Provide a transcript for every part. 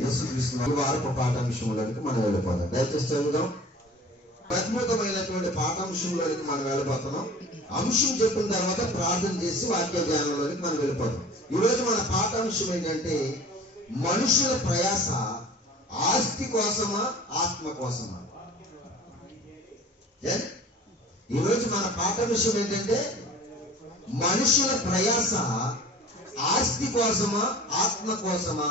యేసుక్రీస్తు వారపు పాఠాంశంలోనికి మనం వెళ్ళిపోతాం. దయచేసి చదువుదాం. అద్భుతమైనటువంటి పాఠాంశంలోనికి మనం వెళ్ళిపోతున్నాం. అంశం చెప్పిన తర్వాత ప్రార్థన చేసి వాక్య ధ్యానంలోనికి మనం వెళ్ళిపోతాం. ఈరోజు మన పాఠాంశం ఏంటంటే, మనుషుల ప్రయాస ఆస్తి కోసమా ఆత్మ కోసమా? ఈరోజు మన పాఠాంశం ఏంటంటే, మనుషుల ప్రయాస ఆస్తి కోసమా ఆత్మ కోసమా?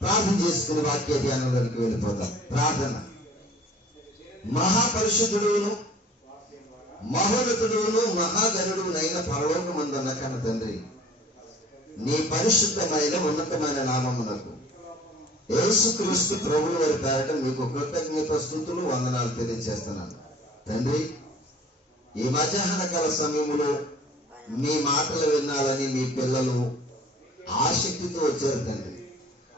ప్రార్థన చేసుకుని వాక్య ధ్యానంలోనికి వెళ్ళిపోతాం. ప్రార్థన. మహాపరిశుద్ధుడును మహోన్నతుడును మహాగణుడునైన పరలోకమందున్న కన్న తండ్రి, నీ పరిశుద్ధమైన ఉన్నతమైన నామమునకు యేసుక్రీస్తు ప్రభుల వారి పేరట మీకు కృతజ్ఞత స్తుతులు వందనాలు తెలియజేస్తున్నాను. తండ్రి, ఈ మధ్యాహ్న కాల సమయంలో మీ మాటలు వినాలని మీ పిల్లలు ఆసక్తితో వచ్చారు తండ్రి.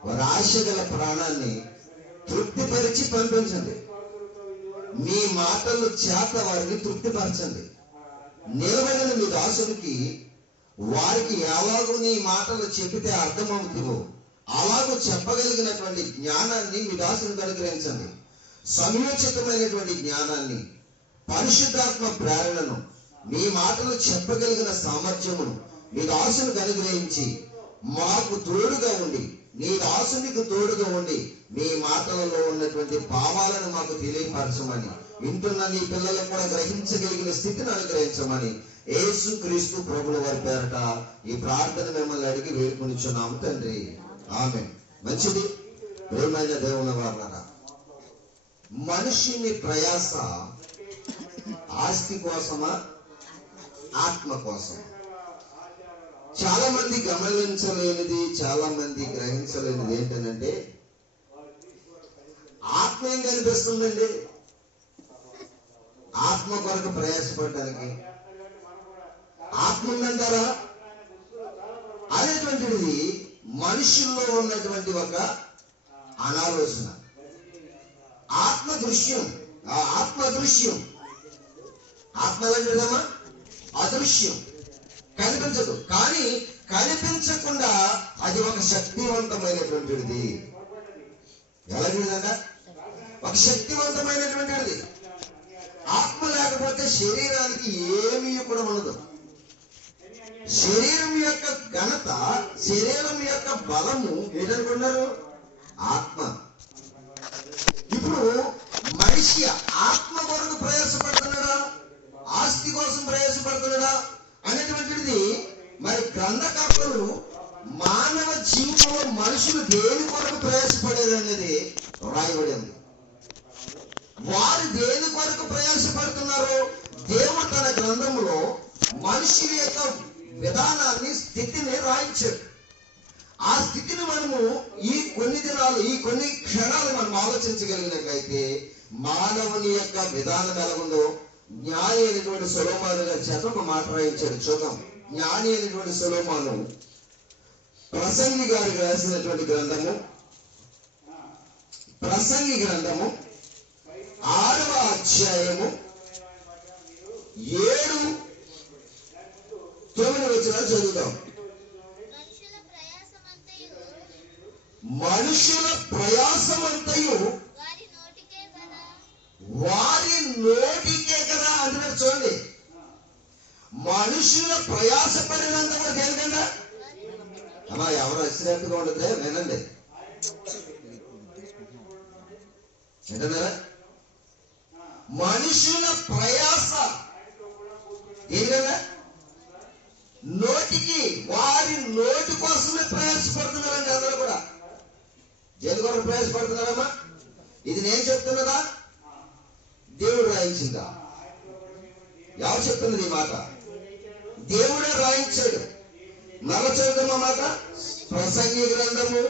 వారి ఆశ గల ప్రాణాన్ని తృప్తిపరిచి పంపించండి. మీ మాటలు చేత వారిని తృప్తిపరచండి. నిలబడిన మీ దాసునికి వారికి ఎలాగో నీ మాటలు చెబితే అర్థమవుతుందో అలాగూ చెప్పగలిగినటువంటి జ్ఞానాన్ని మీ దాసునికి అనుగ్రహించండి. సమయోచితమైనటువంటి జ్ఞానాన్ని, పరిశుద్ధాత్మ ప్రేరణను, మీ మాటలు చెప్పగలిగిన సామర్థ్యమును మీ దాసునికి అనుగ్రహించి మాకు తోడుగా ఉండి, నీ దాసునికి తోడుగా ఉండి మీ మాటలలో ఉన్నటువంటి భావాలను మాకు తెలియపరచమని, వింటున్న నీ పిల్లలకు కూడా గ్రహించగలిగిన స్థితిని అనుగ్రహించమని యేసుక్రీస్తు ప్రభుల వారి పేరట ఈ ప్రార్థన మిమ్మల్ని అడిగి వేడుకొనిచున్నాము తండ్రి. ఆమేన్. మంచిది. ప్రియమైన దేవుని వారలారా, మనిషిని ప్రయాస ఆస్తి కోసమా ఆత్మ కోసమా? చాలా మంది గమనించలేనిది, చాలా మంది గ్రహించలేనిది ఏంటంటే, ఆత్మ ఏం కనిపిస్తుందండి? ఆత్మ కొరకు ప్రయాసపడటానికి ఆత్మ ఉందంటారా అనేటువంటిది మనుషుల్లో ఉన్నటువంటి ఒక అనాలోచన. ఆత్మ దృశ్యం, ఆత్మ దృశ్యం. ఆత్మ ఎలాంటిదమ్మా? అదృశ్యం, కనిపించదు. కానీ కనిపించకుండా అది ఒక శక్తివంతమైనటువంటిది. ఎలాంటిదంట? ఒక శక్తివంతమైనటువంటిది. ఆత్మ లేకపోతే శరీరానికి ఏమీ కూడా ఉండదు. శరీరం యొక్క ఘనత, శరీరం యొక్క బలము ఏంటనుకున్నారు? ఆత్మ. ఇప్పుడు మనిషి ఆత్మ కొరకు ప్రయాసపడుతున్నాడా, ఆస్తి కోసం ప్రయాసపడుతున్నాడా అనేటువంటిది మరి గ్రంథకర్తలు మానవ జీవితంలో మనుషులు దేని కొరకు ప్రయాసపడేది అనేది రాయబడి ఉంది. వారు దేని కొరకు ప్రయాసపడుతున్నారో దేవుడు తన గ్రంథంలో మనుషుల యొక్క విధానాన్ని, స్థితిని రాయించాడు. ఆ స్థితిని మనము ఈ కొన్ని దినాలు, ఈ కొన్ని క్షణాలు మనం ఆలోచించగలిగినట్లయితే మానవుని యొక్క విధానం ఎలాగుందో జ్ఞాని అయినటువంటి సొలొమోను గారి చేత ఒక మాట రాయించాడు. చూద్దాం. జ్ఞాని అయినటువంటి సొలొమోను ప్రసంగి గారికి రాసినటువంటి గ్రంథము, ప్రసంగి గ్రంథము 6వ అధ్యాయము 7-9 వచనాలు చదువుతాం. మనుషుల ప్రయాసమంతయు వారి నోటికే కదా అంటున్నారు. చూడండి, మనుషుల ప్రయాసపడినంత కూడా దేనికన్నా? అమ్మా, ఎవరు వచ్చినట్టుగా ఉండదే వినండి. ఏంటన్నారా? మనుషుల ప్రయాస దేనికన్నా? నోటికి. వారి నోటి కోసమే ప్రయాసపడుతున్నారండి అందరూ కూడా. దేని కొరకు ప్రయాసపడుతున్నారమ్మా? ఇది నేను చెప్తున్నదా, దేవుడు రాయించిందా? ఎవరు చెప్తున్నది ఈ మాట? దేవుడే రాయించాడు. మరల చదువుతున్న మాట ప్రసంగి గ్రంథము,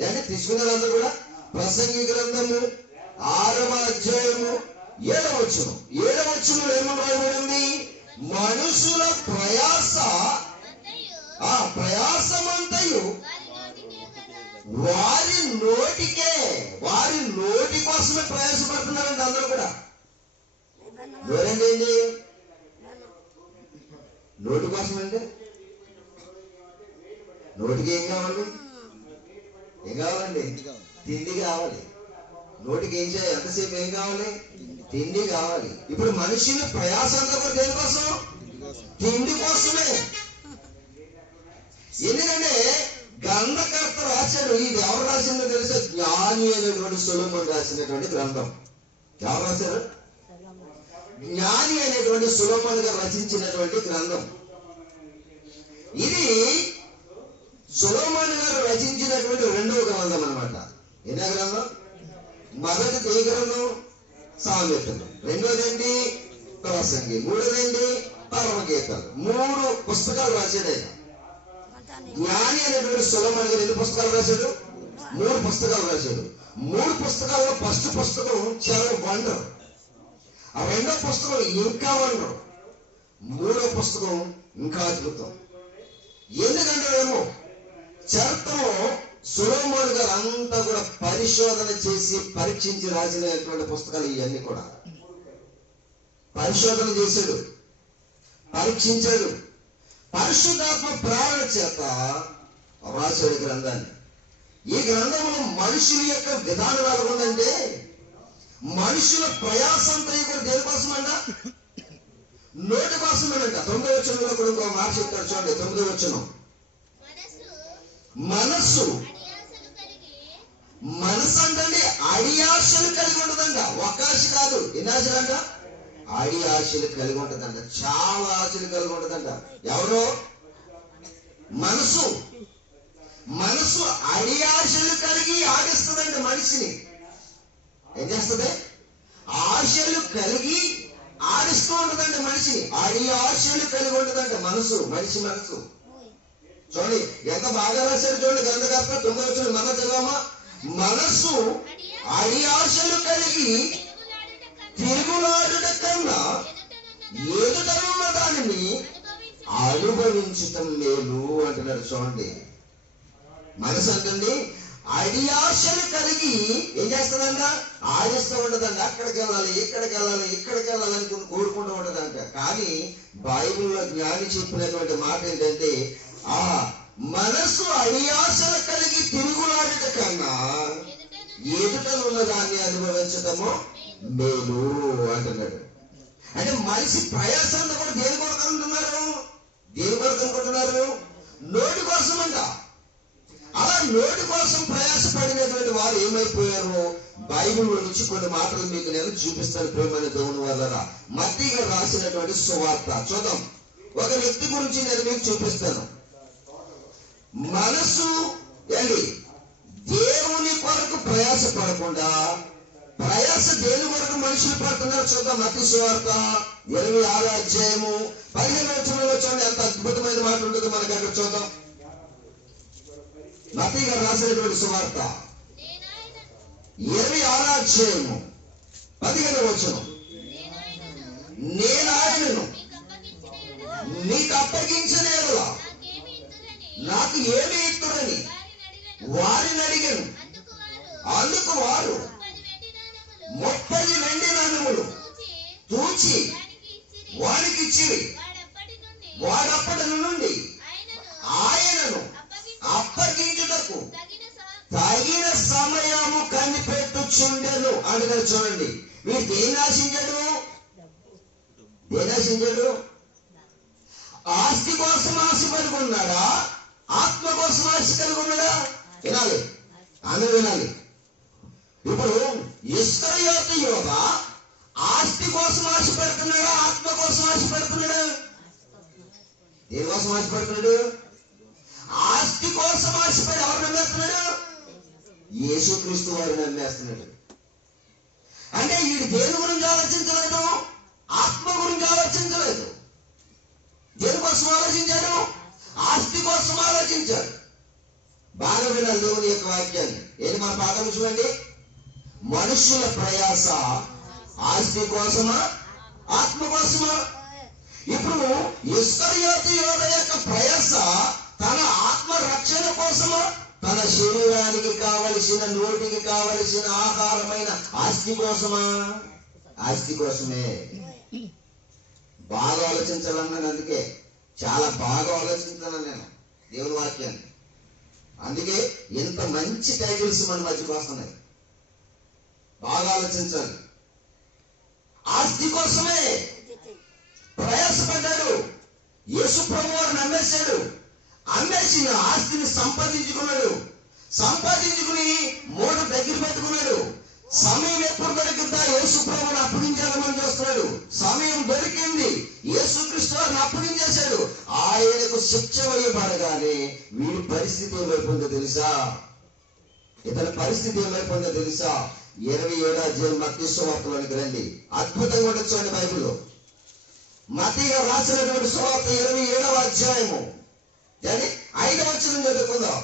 దాన్ని తీసుకున్నారందరూ కూడా. ప్రసంగి గ్రంథము 6వ అధ్యాయము 7వ వచనం. 7వ వచనం ఏమని రాయబడింది? మనుషుల ప్రయాస, ఆ ప్రయాసమంతయు వారి నోటికే. వారి నోటి కోసమే ప్రయాసపడుతున్నారండి అందరూ కూడా. ఎవరండి? నోటి కోసం అంటే నోటికి ఏం కావాలి? ఏం కావాలండి? తిండి కావాలి. నోటికి ఏం చేయాలి? ఎంతసేపు ఏం కావాలి? తిండి కావాలి. ఇప్పుడు మనుషులు ప్రయాస అంతా కూడా దేనికోసం? తిండి కోసమే. ఎందుకంటే గ్రంథకర్త రాశాడు. ఇది ఎవరు రాసిందో తెలిసే? జ్ఞాని అయినటువంటి సొలొమోను రాసినటువంటి గ్రంథం. ఎవరు రాశారు? జ్ఞాని అయినటువంటి సొలొమోను గారు రచించినటువంటి గ్రంథం. ఇది సొలొమోను గారు రచించినటువంటి రెండవ గ్రంథం అన్నమాట. ఎన్నో గ్రంథం? మొదటిది ఏ గ్రంథం? సామెతలు. రెండోది ఏంటి? ప్రసంగి. మూడోదేంటి? పరమగీతాలు. 3 పుస్తకాలు రాశాడు ఆయన. జ్ఞాని అనేటువంటి సొలొమోను గారు ఎన్ని పుస్తకాలు రాశాడు? 3 పుస్తకాలు రాశాడు. 3 పుస్తకాల్లో ఫస్ట్ పుస్తకం చాలా వండర్, ఆ రెండో పుస్తకం ఇంకా వండర్, మూడో పుస్తకం ఇంకా అద్భుతం. ఎందుకంటే ఏమో చరిత్రలో సొలొమోను గారు అంతా కూడా పరిశోధన చేసి పరీక్షించి రాసినటువంటి పుస్తకాలు ఇవన్నీ కూడా. పరిశోధన చేశాడు, పరీక్షించాడు, పరిశుద్ధాత్మ ప్రేరణ చేత రాశాడు గ్రంథాన్ని. ఈ గ్రంథంలో మనుషుల యొక్క విధానం ఎలాగుందంటే, మనుషుల ప్రయాసంతో కూడా దేనికోసమంట? నోటి కోసమేనంట. 9వ వచనంలో కూడా ఇంకో మాట చెప్తాడు చూడండి. 9వ వచనం, మనస్సు అంటే అడియాశలు కలిగి ఉంటుందంట. ఒక ఆశ కాదు, ఎన్ని ఆశలంట? అడి ఆశలు కలిగి ఉంటుందంట. చాలా ఆశలు కలిగి ఉంటుందంట. ఎవరు? మనసు. మనసు అడి ఆశలు కలిగి ఆడిస్తుందంట మనిషిని. ఏం చేస్తుంది? ఆశలు కలిగి ఆడిస్తూ ఉంటుందంట మనిషిని. అడి ఆశలు కలిగి ఉంటుందంట మనసు. మనిషి మనసు చూడండి ఎంత బాగా రాశారు చూడండి గ్రంథకర్త. 9వ వచనం మన చదవమా. మనస్సు అడి ఆశలు కలిగి తిరుగులాడుట కన్నా ఎదుటనున్న దానిని అనుభవించటం మేలు అంటున్నాడు. చూడండి మనసు అంటుంది అడి ఆశలు కలిగి ఏం చేస్తుందంట? ఆడిస్తూ ఉండదంట. అక్కడికి వెళ్ళాలి, ఇక్కడికి వెళ్ళాలి, ఇక్కడికి వెళ్ళాలని కోరుకుంటూ ఉండదంట. కానీ బైబిల్లో జ్ఞాని చెప్పినటువంటి మాట ఏంటంటే, ఆ మనసు అడి ఆశలు కలిగి తిరుగులాడుట కన్నా ఎదుటనున్న దాన్ని అనుభవించటము మేలు అంటున్నాడు. అంటే మనిషి ప్రయాసంతో కూడా దేని కొరకు అనుకుంటున్నారు? దేని కొరకు అనుకుంటున్నారు? నోటి కోసం అంట. అలా నోటి కోసం ప్రయాసపడినటువంటి వారు ఏమైపోయారు? బైబిల్ నుంచి కొన్ని మాటలు మీకు నేను చూపిస్తాను ప్రేమైన దేవుని వల్ల. మత్తయి గారు రాసినటువంటి సువార్త చూద్దాం. ఒక వ్యక్తి గురించి నేను మీకు చూపిస్తాను. మనసు వెళ్ళి దేవుని కొరకు ప్రయాస పడకుండా ప్రయాస దేని కొరకు మనుషులు పడుతున్నారు చూద్దాం. మత్తయి సువార్త 26వ అధ్యాయము 15వ వచనంలో చూడండి ఎంత అద్భుతమైన మాట ఉంటుంది మనకి అక్కడ చూద్దాం. మత్తయి గారు రాసినటువంటి సువార్త 26వ అధ్యాయము 15వ వచనం, నేను ఆయనను నీకు అప్పగించిన యెడల నాకు ఏమి ఇస్తురని వారిని అడిగాను. అందుకు వారు 30 వెండి నాణెములు తూచి వారికి ఇచ్చిరి. వాడప్పటి నుండి ఆయనను అప్పగించుటకు తగిన సమయము కనిపెట్టుచుండెను అడిగారు. చూడండి వీడు దేని ఆశించాడు? దేని ఆశించాడు? ఆస్తి కోసం ఆశ పడుకున్నాడా? ఆత్మ కోసం ఆశ కలిగి ఉన్నాడా? వినాలి, ఆమె వినాలి. ఇప్పుడు ఇస్కరియోతు యోధ ఆస్తి కోసం ఆశ పెడుతున్నాడా? ఆత్మ కోసం ఆశ పెడుతున్నాడా? దేనికోసం ఆశ పెడుతున్నాడు? ఆస్తి కోసం ఆశపడి ఎవరు నమ్మేస్తున్నాడు? యేసుక్రీస్తు వారిని నమ్మేస్తున్నాడు. అంటే వీడు దేని గురించి ఆలోచించలేదు? ఆత్మ గురించి ఆలోచించలేదు. దేనికోసం ఆలోచించాడు? ఆస్తి కోసం ఆలోచించాడు. బాగా వినాలి దేవుని యొక్క వాక్యాన్ని. ఏది మన పాఠం చూడండి. మనుషుల ప్రయాస ఆస్తి కోసమా ఆత్మ కోసమా? ఇప్పుడు ఇస్కరియోతు యోధ యొక్క ప్రయాస తన ఆత్మ రక్షణ కోసమా, తన శరీరానికి కావలసిన నోటికి కావలసిన ఆహారమైన ఆస్తి కోసమా? ఆస్తి కోసమే. బాగా ఆలోచించాలన్నాను. అందుకే చాలా బాగా ఆలోచించాను నేను దేవుని వాక్యాన్ని. అందుకే ఇంత మంచి టైటిల్స్ మన మధ్యకు వస్తున్నాయి. బాగా ఆలోచించాలి. ఆస్తి కోసమే ప్రయాసపడ్డాడు. యేసు ప్రభు వారిని అమ్మేశాడు. అమ్మేసిన ఆస్తిని సంపాదించుకున్నాడు. సంపాదించుకుని మూట దగ్గర పెట్టుకున్నాడు. సమయం ఎప్పుడు దొరికిందా యేసు ప్రభువుని అప్పగించాలని చూస్తున్నాడు. సమయం దొరికింది. యేసుక్రీస్తు వారిని అప్పగించేశాడు. ఆయనకు శిక్ష వేయబడగానే వీడి పరిస్థితి ఏమైపోయిందో తెలుసా? ఇతని పరిస్థితి ఏమైపోయిందో తెలుసా? 27వ అధ్యాయం మత్తయి సువార్తలోనికి రండి. అద్భుతంగా ఉండొచ్చు అండి బైబిల్లో. మత్తయి గారు రాసినటువంటి సువార్త 27వ అధ్యాయము 5వ వచనం చదువుకుందాం.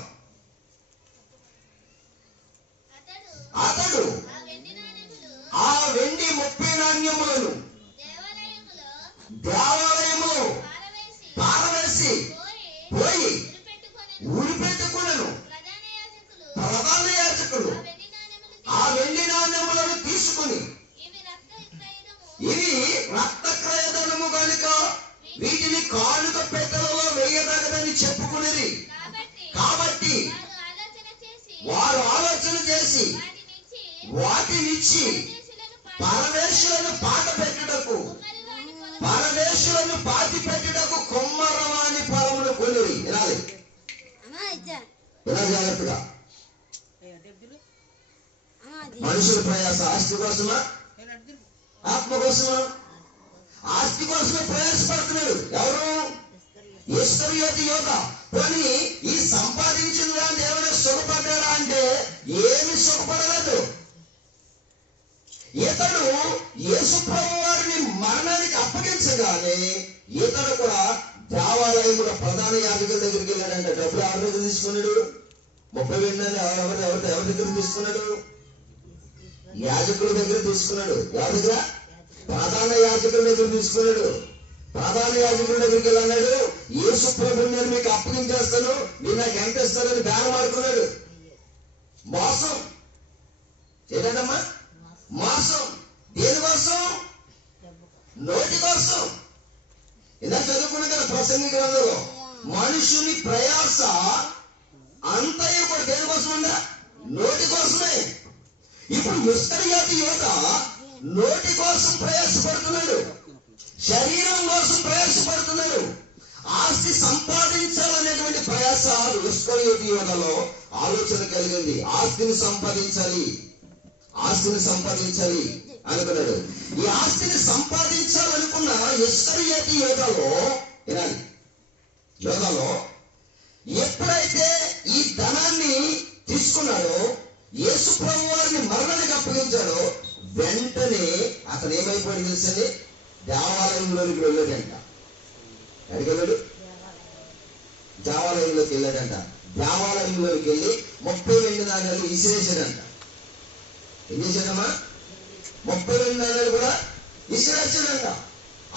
అతడు ఆ వెండి 30 నాణ్యములను దేవాలయములో పారవేసి పోయి ఉరిపెట్టుకున్నాను. ప్రధాన యాజకులు ఆ వెండి నాణ్యములను తీసుకుని, ఇవి రక్త క్రయధనము కనుక వీటిని కానుక పెట్టెలలో వేయదగదని చెప్పుకునేది. కాబట్టి వారు ఆలోచన చేసి వాటినిచ్చి పరమేశ్వరులను పాతి పెట్టుటకు కొమ్మరవాణి పొలమును కొనిరి. వినాలి, వినాలి జాగ్రత్తగా. మనుషుల ప్రయాస ఆస్తి కోసమా, ఆత్మ కోసమా? ఆస్తి కోసమే ప్రయాసపడుతున్నాడు. ఎవరు? ఇస్కరియోతు యోధ. కానీ ఈ సంపాదించిన దాన్ని ఏమైనా సుఖపడ్డాడా అంటే ఏమి సుఖపడలేదు. ఇతడు యేసు ప్రభు వారిని మరణానికి అప్పగించగానే ఇతడు కూడా దేవాలయంలో ప్రధాన యాజకుల దగ్గరికి వెళ్ళాడంట. డబ్బులు ఎవరి దగ్గర తీసుకున్నాడు? 30 వెండి ఎవరి దగ్గర తీసుకున్నాడు? యాజకుల దగ్గర తీసుకున్నాడు. ఎవరి దగ్గర? ప్రధాన యాజకుల దగ్గర తీసుకున్నాడు. ప్రధాన యాజకుల దగ్గరికి వెళ్ళన్నాడు, యేసు ప్రభుని నేను మీకు అప్పగించేస్తాను, మీరు నాకు ఎంత ఇస్తారని బేరం ఆడుకున్నాడు. మోసం. ఏంటమ్మా? మోసం. దేనికోసం? నోటి కోసం. ఇలా చదువుకున్న కదా ప్రసంగి గ్రంథంలో, మనుషుని ప్రయాస అంతయు కూడా దేనికోసం ఉందా? నోటి కోసమే. ఇప్పుడు ఇస్కరియోతు యోధ నోటి కోసం ప్రయాసపడుతున్నాడు, శరీరం కోసం ప్రయాసపడుతున్నాడు. ఆస్తి సంపాదించాలనేటువంటి ప్రయాస ఇస్కరియోతు యోధలో ఆలోచన కలిగింది. ఆస్తిని సంపాదించాలి అనుకున్నాడు. ఈ ఆస్తిని సంపాదించాలనుకున్న ఇస్కరియోతు యోధలో ఎప్పుడైతే ఈ ధనాన్ని తీసుకున్నాడో, యేసు ప్రభు వారిని మరణానికి అప్పగించాడో, వెంటనే అతను ఏమైపోయింది తెలుసండి? దేవాలయంలోకి వెళ్ళాడంట. ఎక్కడికి వెళ్ళాడు? దేవాలయంలోకి వెళ్ళాడంట. దేవాలయంలోకి వెళ్ళి 30 వెండి నాణ్యాలు విసిరేసాడంట. ఏం చేశాడమ్మా? 30 వెండి నాణ్యాలు కూడా విసిరేసాడంట.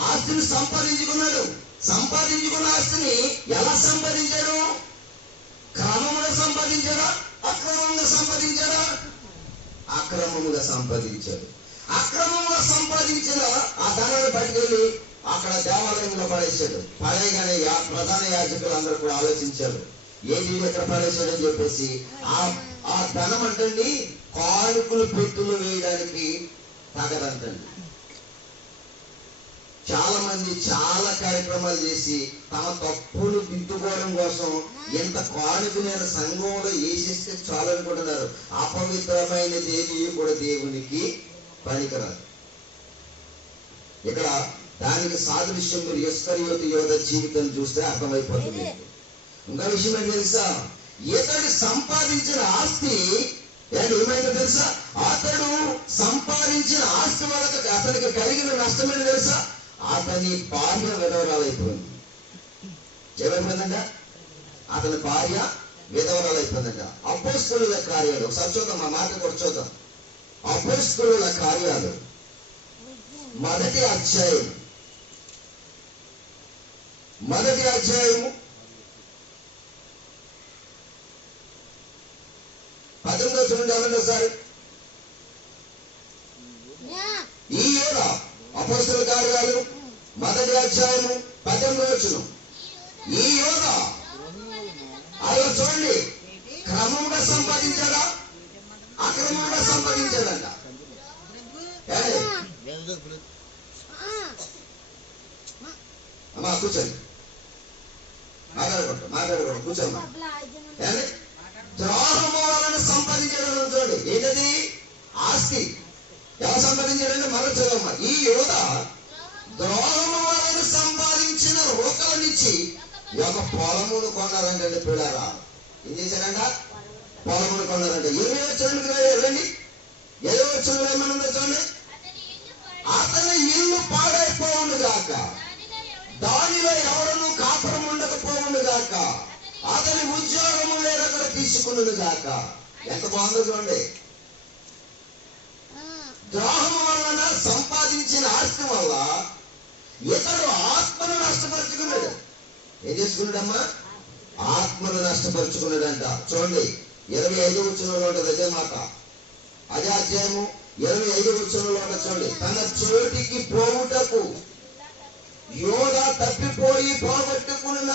ఆస్తిని సంపాదించుకున్నాడు. సంపాదించుకున్న ఆస్తిని ఎలా సంపాదించాడు? క్రమంగా సంపాదించాడా? అక్రమంగా సంపాదించాడా? అక్రమంగా సంపాదించాడు. అక్రమంగా సంపాదించిన ఆ ధనాన్ని పట్టుకెళ్ళి అక్కడ దేవాలయంలో పడేశాడు. పడేయగానే ప్రధాన యాజకులు అందరూ కూడా ఆలోచించారు, ఏది ఎక్కడ పడేశాడని చెప్పేసి. ఆ ధనం అంటండి కానుకలు పెట్టులు వేయడానికి తగదంటండి. చాలా మంది చాలా కార్యక్రమాలు చేసి తమ తప్పులు దిద్దుకోవడం కోసం ఎంత కానుక నేను సంఘంలో వేసేస్తే చాలు అనుకుంటున్నారు. అపవిత్రమైనది ఏది కూడా దేవునికి పనికిరాదు. ఇక్కడ దానికి సాదృశ్యం మీరు ఇస్కరియోతు యోధ జీవితం చూస్తే అర్థమైపోతుంది. ఇంకా విషయం ఏంటి తెలుసా? ఇతడు సంపాదించిన ఆస్తి ఏమైందో తెలుసా? అతడు సంపాదించిన ఆస్తి వల్ల అతనికి కలిగిన నష్టమేంటి తెలుసా? అతని భార్య విధవరాలైపోయింది. ఏమైపోయిందంట? అతని భార్య విధవరాలైపోయిందంట. అపోస్తలుల కార్యాలు ఒకసారి చూద్దాం, మా మాట కూడా చూద్దాం. అపోస్తలుల కార్యాలు 1వ అధ్యాయం 18వ చూడండి. ఒకసారి ఈ యోధ అపోస్తలుల కార్యాలు 1వ అధ్యాయము 18వ వచనం. ఈ యోధ అలా చూడండి, క్రమంగా సంపాదించాడా, అక్రమంగా సంపాదించాడంట. అమ్మా కూర్చోండి, మాట్లాడకూడదు కూర్చోమ్మా. ద్రోహము వలన సంపాదించడం చూడండి. ఏంటది? ఆస్తి. ఎవరు సంపాదించాడంటే మరో చదవమ్మా. ఈ యోధ ద్రోహము వలన సంపాదించిన రూకలనిచ్చి ఒక పొలమును కొన్నారంటే పిల్లారా. ఏం చేశారంట? పొలమును కొన్నారంట. ఏమి వచ్చాడు రండి, ఏదో వచ్చాడు ఏమన్నా చూడండి. అతని ఇల్లు పాడైపోవును గాక, దానిలో ఎవడను కాపురం ఉండకపోవును గాక, అతని ఉద్యోగము వేరొకరు తీసుకున్నది గాక. ఎంత బాగుందో చూడండి. ద్రోహము వలన సంపాదించిన ఆస్తి వల్ల ఇతడు ఆత్మను నష్టపరుచుకున్నాడు. ఏం చేసుకున్నాడమ్మా? ఆత్మను నష్టపరుచుకున్నాడంట. చూడండి 25వ వచనంలో ఉంటుంది అదే మాట. అదే అధ్యాయము 25వ వచనంలో ఉంటుంది చూడండి. తన చోటికి పోవుటకు యోధ తప్పిపోయి పోగొట్టుకున్న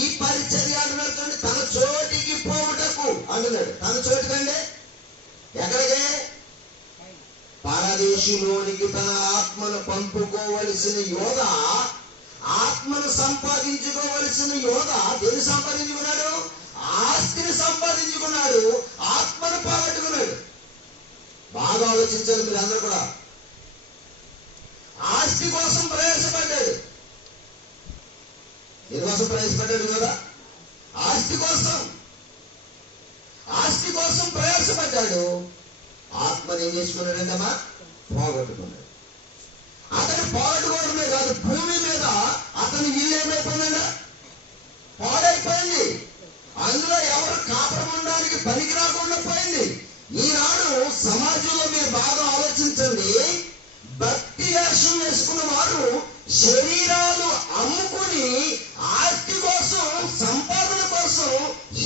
ఈ పరిచర్య అంటున్నాడు చూడండి. తన చోటికి పోవుటకు అంటున్నాడు. తన చోటికంటే ఎక్కడికే? పరదేశంలోనికి తన ఆత్మను పంపుకోవలసిన యోధ, ఆత్మను సంపాదించుకోవలసిన యోధ దేన్ని సంపాదించుకున్నాడు? ఆస్తిని సంపాదించుకున్నాడు, ఆత్మను పోగొట్టుకున్నాడు. బాగా ఆలోచించాలి మీరు అందరూ కూడా. ఆస్తి కోసం ప్రయాసపడ్డాడు. ఎందుకోసం ప్రయాసపడ్డాడు కదా? ఆస్తి కోసం. ఆస్తి కోసం ప్రయాసపడ్డాడు. ఆత్మని ఏం చేసుకున్నాడంటమ్మా? పోగొట్టుకున్నాడు. అతను పోగొట్టుకోవడమే కాదు, భూమి మీద అతని ఇల్లు ఏమైపోయిందా? పాడైపోయింది. అందులో ఎవరు కాపురం ఉండడానికి పనికి రాకుండా పోయింది. ఈనాడు సమాజంలో మీరు బాగా ఆలోచించండి. భక్తి వేషం వేసుకున్న వారు శరీరాలు అమ్ముకుని ఆస్తి కోసం, సంపాదన కోసం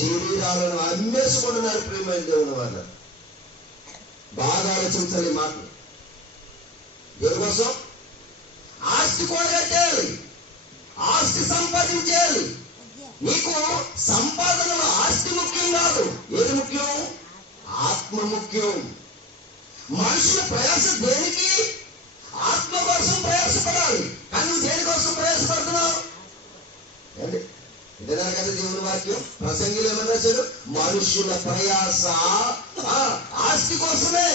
శరీరాలను అమ్మేసుకుంటున్నారు. ప్రియమైన దేవుని వల్ల బాగా ఆలోచించాలి ఈ మాటలు. దేనికోసం? ఆస్తి కూడగట్టేయాలి, ఆస్తి సంపాదించేయాలి. నీకు సంపాదనలో ఆస్తి ముఖ్యం కాదు. ఏది ముఖ్యం? ఆత్మ ముఖ్యం. మనుషుల ప్రయాస దేనికి? ఆత్మ కోసం ప్రయాసపడాలి. కానీ నువ్వు దేనికోసం ప్రయాసపడుతున్నావు? ఇదేనా కదా దేవుని వాక్యం? ప్రసంగిలో ఏమని రాశాడు? మనుషుల ప్రయాస ఆస్తి కోసమే.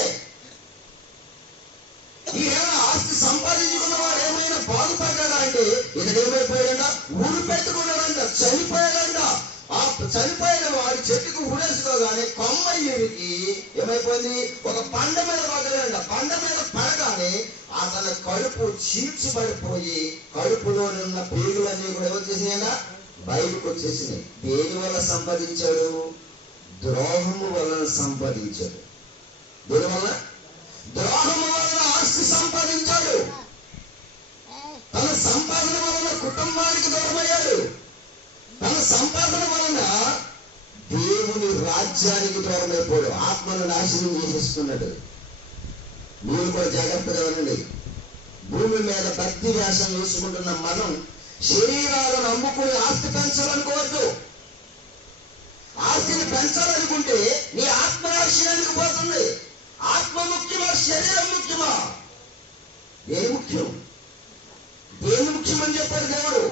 ఈయన ఆస్తి సంపాదించుకున్న వాడు ఏమైనా బాగుపడ్డా అంటే ఇతడు ఏమైపోయాడంట? ఊరు పెట్టుకున్నాడంట, చనిపోయాడంట. ఆ చనిపోయిన వాడి చెట్టుకు ఊడేసుకోగానే కొమ్మ ఇరికి ఏమైపోయింది? ఒక పండ మీద పడ్డాడంట. పండ మీద పడగానే అతని కడుపు చీల్చిపడిపోయి కడుపులో ఉన్న పేగులన్నీ కూడా ఏమొచ్చేసినాయన్నా? బయటకు వచ్చేసినాయి. దేని వల్ల సంపాదించాడు? ద్రోహము వలన సంపాదించాడు. దేని వల్ల? ద్రోహము వలన ఆస్తి సంపాదించాడు. తన సంపాదన వలన కుటుంబానికి దూరమయ్యాడు. తన సంపాదన వలన దేవుని రాజ్యానికి దూరమైపోయాడు. ఆత్మను నాశనం చేసేస్తున్నాడు. మీరు కూడా జాగ్రత్తగా వినండి. భూమి మీద భక్తి వేషం వేసుకుంటున్న మనం శరీరాలను అమ్ముకుని ఆస్తి పెంచాలనుకోవద్దు. ఆస్తిని పెంచాలనుకుంటే నీ ఆత్మ రాష్ట్రానికి పోతుంది. ఆత్మ ముఖ్యమా, శరీరం ముఖ్యమా? దేని ముఖ్యం? దేని ముఖ్యమని చెప్పారు దేవుడు?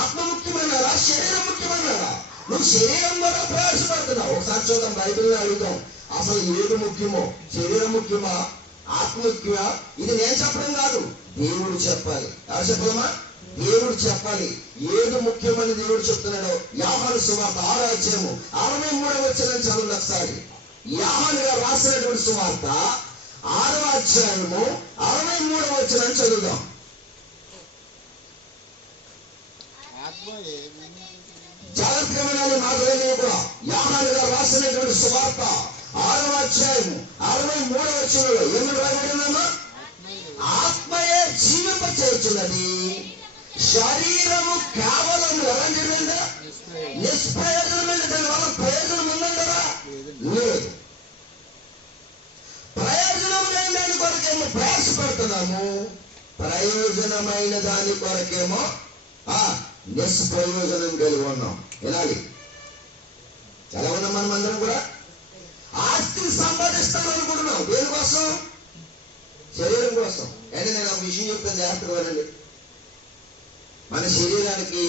ఆత్మ ముఖ్యమన్నారా, శరీరం ముఖ్యమన్నారా? నువ్వు శరీరం ద్వారా ప్రయాసపడుతున్నావు. ఒకసారి చూద్దాం, బైబిల్ని అడుగుతాం. అసలు ఏది ముఖ్యమో? శరీరం ముఖ్యమా, ఆత్మ ముఖ్యమా? ఇది నేను చెప్పడం కాదు, దేవుడు చెప్పాలి. ఎవరు చెప్పాలమ్మా? దేవుడు చెప్పాలి. ఏది ముఖ్యమని దేవుడు చెప్తున్నాడో యోహాను సువార్త 6వ అధ్యాయము 63వ వచనం చదువులు ఒకసారి. యోహాను గారు రాసినటువంటి సువార్త 6వ అధ్యాయము 63వ వచనం చదువుదాం. జాగ్రత్తగా వినాలి మాటలన్నీ కూడా. యోహాను గారు రాసినటువంటి సువార్త 6వ అధ్యాయము 63వ వచనంలో ఏమని రాయబడిందమ్మా? ఆత్మయే జీవింపచేయుచున్నది, శరీరము కేవలం ఎలాంటిదంటే నిష్ప్రయోజనమైన. దాని వల్ల ప్రయోజనం ఉందంటారా? లేదు. ప్రయోజనం లేని దాని కొరకేమో ప్రయాసపడుతున్నాము, ప్రయోజనమైన దాని కొరకేమో నిష్ప్రయోజనం కలిగి ఉన్నాం. వినాలి. ఎలా ఉన్నాం మనం అందరం కూడా? ఆస్తిని సంపాదిస్తాం అనుకుంటున్నాం. దేనికోసం? శరీరం కోసం. అంటే నేను ఒక విషయం చెప్తాను, జాగ్రత్తగా వినండి. మన శరీరానికి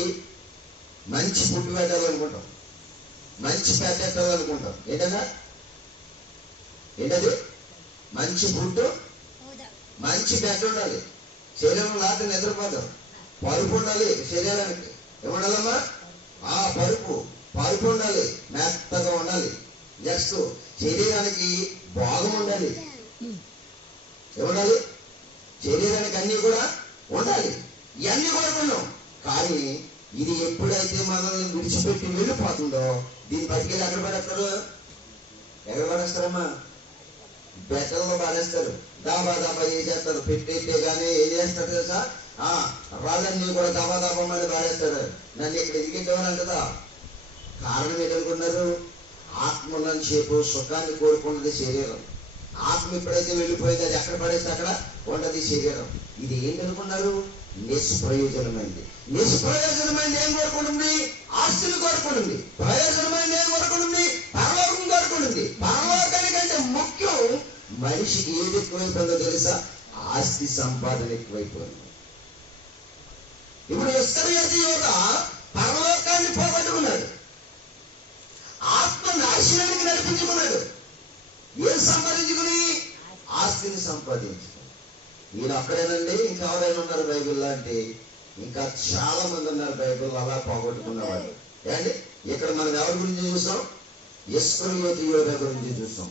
మంచి ఫుడ్ పెట్టాలనుకుంటాం, మంచి పెట్టాలనుకుంటాం. ఏంటన్నా? ఏంటది? మంచి ఫుడ్, మంచి పెట్ట ఉండాలి. శరీరం లేకపోతే నిద్రపోతాం. పరుపు ఉండాలి శరీరానికి. ఏముండాలమ్మా? పరుపు ఉండాలి, మెత్తగా ఉండాలి. నెక్స్ట్ శరీరానికి భాగం ఉండాలి. ఏముండాలి? శరీరానికి అన్ని కూడా ఉండాలి. ఇవన్నీ కూడా ఉన్నాం. కానీ ఇది ఎప్పుడైతే మనల్ని విడిచిపెట్టి వెళ్ళిపోతుందో దీన్ని పట్టుకెళ్ళి ఎక్కడ పడేస్తారు? ఎక్కడ పడేస్తారమ్మా? బెట్టల్లో పడేస్తారు. దాబా ఏం చేస్తారు? పెట్టేస్తే కానీ ఏం చేస్తారు తెలుసా? రాళ్ళన్నీ కూడా దాబా మళ్ళీ పాడేస్తారు. నన్ను ఇక్కడ ఎదిగించమని అంటదా? కారణం ఏంటనుకున్నారు? ఆత్మలను చేపు సుఖాన్ని కోరుకున్నది శరీరం. ఆత్మ ఎప్పుడైతే వెళ్ళిపోయింది అది ఎక్కడ పడేస్తే అక్కడ ఉండదు శరీరం. ఇది ఏంటనుకున్నారు? నిష్ప్రయోజనమైంది. నిష్ప్రయోజనమైంది ఏం కోరుకుంటుంది? ఆస్తిని కోరుకుంటుంది. ప్రయోజనమైంది ఏం కోరుకుంటుంది? పరలోకం కోరుకుంటుంది. పరలోకానికంటే ముఖ్యం మనిషికి ఏది ఎక్కువైపోయిందో తెలుసా? ఆస్తి సంపాదన ఎక్కువైపోయింది. ఇప్పుడు ఇస్కరియోతు యోధ పరలోకాన్ని పోగొట్టుకున్నాడు, ఆత్మ నాశనానికి నడిపించుకున్నాడు. ఏం సంపాదించుకుని? ఆస్తిని సంపాదించుకుని. ఈయన అక్కడేనండి, ఇంకెవరైనా ఉన్నారు బైబిల్లో అంటే? ఇంకా చాలా మంది ఉన్నారు బైబిల్ అలా పోగొట్టుకున్నవాళ్ళు. ఏంటి ఇక్కడ మనం ఎవరి గురించి చూసాం? ఇస్కరియోతు యోధ గురించి చూసాం.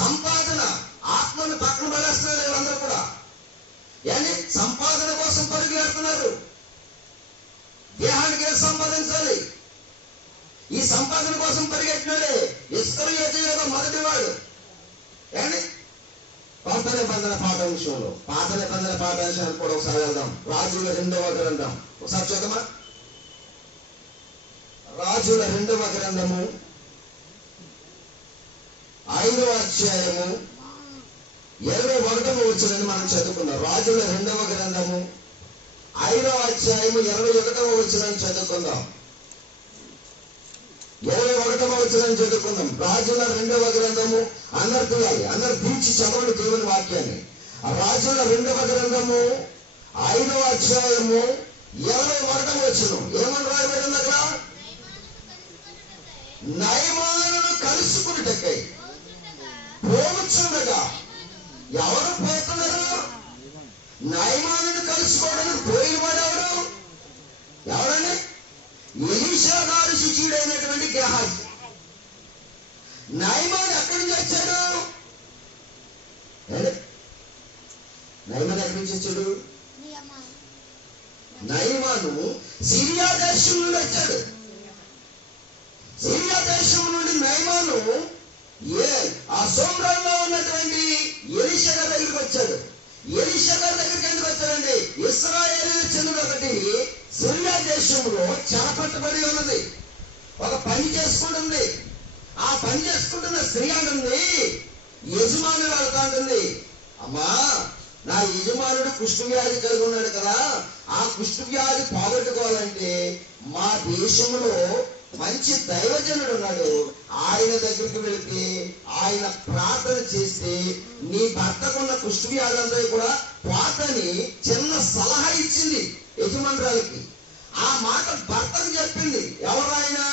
సంపాదన, ఆత్మను పక్కన పడేస్తున్నారు వీళ్ళందరూ కూడా. ఏంటి? సంపాదన కోసం పరుగులేడుతున్నారు. దేహానికి ఏం సంపాదించాలి? ఈ సంపాదన కోసం పరిగెట్టినాడే ఇస్కరియోతు యోధ మొదటి వాడు. ఏంటి? పాత నిబంధన పాఠాంశంలో, పాత నిబంధన పాఠాంశానికి కూడా ఒకసారి వెళ్దాం. రాజుల 2వ గ్రంథం ఒకసారి చూద్దామా? రాజుల 2వ గ్రంథము 5వ అధ్యాయము 21వ వచనాన్ని మనం చదువుకుందాం. రాజుల 2వ గ్రంథము 5వ అధ్యాయము 21వ వచనాన్ని చదువుకుందాం. 21వ వచనాన్ని చదువుకుందాం. రాజుల 2వ గ్రంథము అందరు తీర్చి చదవండి దేవుని వాక్యాన్ని. రాజుల 2వ గ్రంథము 5వ అధ్యాయము 21వ వచనం ఏమని రాయబడింది అక్కడ? నయమానును కలుసుకున్నటకై పోవచ్చుండగా. ఎవరు పోతున్నారు? నయమానును కలుసుకోవడానికి పోయిన వాడు ఎవరు? ఎవరండి? ఎలీషా గారు శిష్యుడైనటువంటి గెహాజీ. నయమాను ఎక్కడి నుంచి వచ్చాడు? నయమాను ఎక్కడి నుంచి వచ్చాడు? నయమాను సిరియా దేశం నుండి వచ్చాడు. సిరియా దేశం నుండి నయమాను ఆ సోమ్రాల్లో ఉన్నటువంటి ఎలీషా గారి దగ్గరికి వచ్చాడు. ఎలీషా గారి దగ్గరికి ఎందుకు వచ్చాడండి? ఇశ్రాయేలు చెందిన ఒకటి సిరియా దేశంలో చెరపట్టబడి ఉన్నది, ఒక పని చేసుకుంటుంది. ఆ పని చేసుకుంటున్న స్త్రీ అంటుంది, యజమానుడు అడుగుతా ఉంటుంది, అమ్మా నా యజమానుడు కుష్ఠవ్యాధి కలిగి ఉన్నాడు కదా, ఆ కుష్ఠవ్యాధి పోగొట్టుకోవాలంటే మా దేశంలో మంచి దైవజనుడు ఉన్నాడు, ఆయన దగ్గరికి వెళితే ఆయన ప్రార్థన చేస్తే నీ భర్తకున్న కుష్ఠవ్యాధి అంతా కూడా పోతని చిన్న సలహా ఇచ్చింది యజమానురాలకి. ఆ మాట భర్తకు చెప్పింది. ఎవరైనా?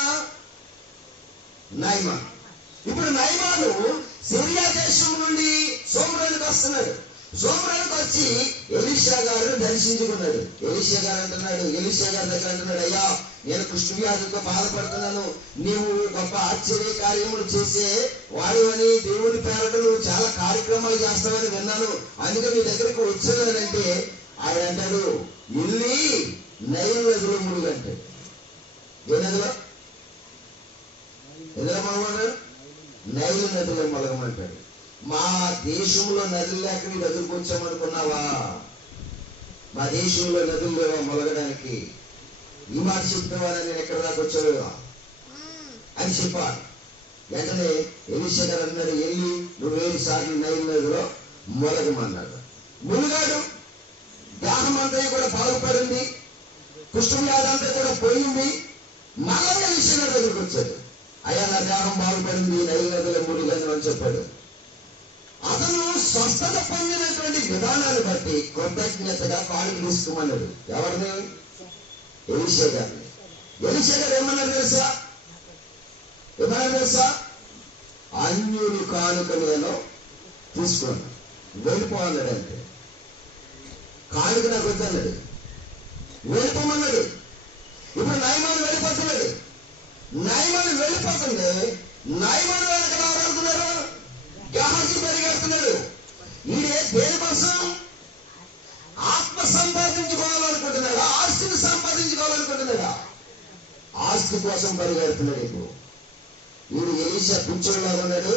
నయమాను. ఇప్పుడు నయమాను సిరియా దేశం నుండి సోమ్రానికి వస్తున్నాడు. సోమ్రానికి వచ్చి ఎలీషా గారిని దర్శించుకున్నాడు. ఎలీషా గారి దగ్గర అంటున్నాడు, అయ్యా నేను కుష్ఠవ్యాధులతో బాధపడుతున్నాను, నీవు గొప్ప ఆశ్చర్య కార్యములు చేసే వాడివని, దేవుని పేరట నువ్వు చాలా కార్యక్రమాలు చేస్తావని విన్నాను, అందుకే మీ దగ్గరికి వచ్చానంటే ఆయన అంటాడు, ఇల్లి నైల్ నదిలో ముడుగంటాడు. ఏ నదిలో? ఎందులో మొలగమన్నాడు? నైలు నదిలో మొలగమంటాడు. మా దేశంలో నదులు లేక నీ దగ్గరకు వచ్చామనుకున్నావా? మా దేశంలో నదులు లేవా మొలగడానికి? ఈ మాట చెప్తున్నావా? నేను ఎక్కడ దాకా వచ్చావు అని చెప్పాడు. వెంటనే ఎలీషా గారు అన్నాడు, వెళ్ళి నువ్వు 7 సార్లు నైలు నదిలో మొలగమన్నాడు. మునిగాడు. దాహం అంతా కూడా బాగుపడింది, కుష్ఠవ్యాధి అంతా కూడా పోయింది. మళ్ళా ఎలీషా గారి దగ్గరికి వచ్చాడు. అయ్యా నా దేహం బాగుపడింది, నైవేద్యం ముడిగలను అని చెప్పాడు. అతను స్వస్థత పొందినటువంటి విధానాన్ని బట్టి కృతజ్ఞతగా కాళ్ళు తీసుకోమన్నాడు. ఎవరిని? ఎలీషా గారిని. ఎలీషా గారు ఏమన్నారు తెలుసా? అన్యుని కానుక నేను తీసుకున్నాను, వెళ్ళిపోవాలన్నాడు. అంటే కానుక నాకు వద్దన్నాడు, వెళ్ళిపోమన్నాడు. ఇప్పుడు నయమాను వెళ్ళిపోతున్నాడు. నయమాను వెళ్ళిపోతుండే నయమాను వెనక ఎవరుతున్నారు? గెహాజీ పరిగెడుతున్నాడు. ఈడే దేనికోసం? ఆత్మ సంపాదించుకోవాలనుకుంటున్నాడా? ఆస్తిని సంపాదించుకోవాలనుకుంటున్నాడా? ఆస్తి కోసం పరిగెడుతున్నాడు. ఇప్పుడు వీడు ఎలీషా పిచ్చోళ్ళగా ఉన్నాడు.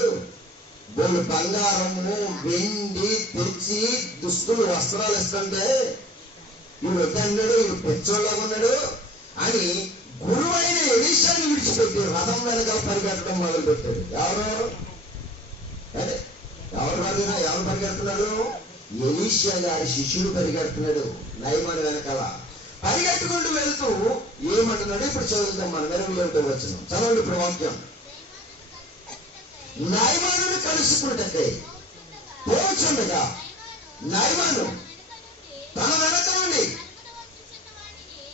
వీళ్ళు బంగారము వెండి తెచ్చి దుస్తులు వస్త్రాలు ఇస్తుంటే వీడు వద్దన్నాడు, వీడు పిచ్చోళ్ళగా ఉన్నాడు అని గురువైన ఎలీషాని విడిచిపెట్టి రథం వెనక పరిగెట్టడం మొదలు పెట్టాడు. ఎవరు పరిగెడుతున్నాడు? ఎలీషా గారి శిష్యుడు పరిగెడుతున్నాడు నయమాను వెనకాల. పరిగెట్టుకుంటూ వెళ్తూ ఏమంటున్నాడు ఇప్పుడు చదువుతాం. మనం 21వ వచనం చదవండి ఇప్పుడు వాక్యం. నయమానుని కలుసుకుంటే పోచుండగా నయమాను తన వెనక నుండి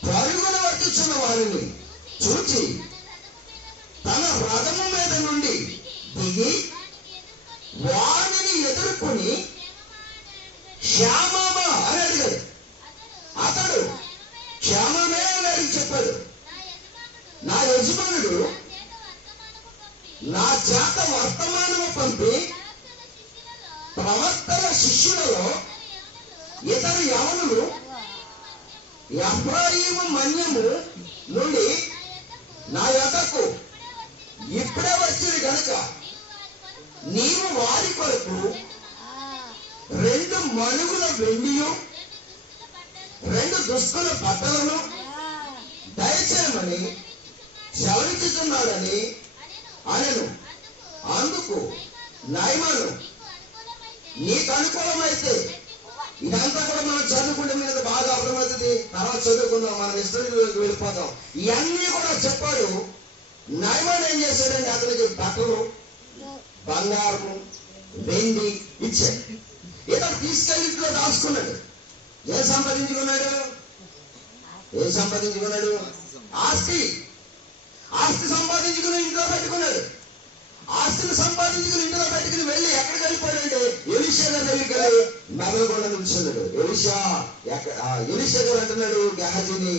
పరుగున వచ్చుచున్న వారిని చూచి తన రథము మీద నుండి దిగి వారిని ఎదుర్కొని క్షేమమా అని అడిగాడు. అతడు క్షేమమే అని చెప్పాడు. నా యజమానుడు నా చేత వర్తమానము పంపి ప్రవక్తల శిష్యులలో ఇతర యవనులు ఎఫ్రాయిము మన్యము నుండి నా యొద్దకు ఇప్పుడే వచ్చింది కనుక నీవు వారి కొరకు 2 మణుగుల వెండియు 2 దుస్తుల బట్టలను దయచేయమని సెలవిస్తున్నాడని అనెను. అందుకు నయమాను నీకు అనుకూలమైతే, ఇదంతా కూడా మనం చదువుకుంటే మీద బాగా అర్థమవుతుంది, తర్వాత చదువుకుందాం, మనం హిస్టరీలోకి వెళ్ళిపోతాం. ఇవన్నీ కూడా చెప్పాడు. నయమాను ఏం చేశాడంటే అతనికి బట్టలు బంగారము వెండి ఇచ్చాడు. ఇతను తీసుకెళ్ళి ఇంట్లో దాచుకున్నాడు. ఏం సంపాదించుకున్నాడు? ఆస్తి సంపాదించుకుని ఇంట్లో పెట్టుకున్నాడు. ఆస్తిని సంపాదించుకుని ఇంట్లో పెట్టుకుని వెళ్ళి ఎక్కడికి వెళ్ళిపోయాడంటే ఎలీషా గారి దగ్గరికి వెళ్ళి మెదలగొండ నిల్చున్నాడు. ఎలీషా గారు అంటున్నాడు గెహాజీని,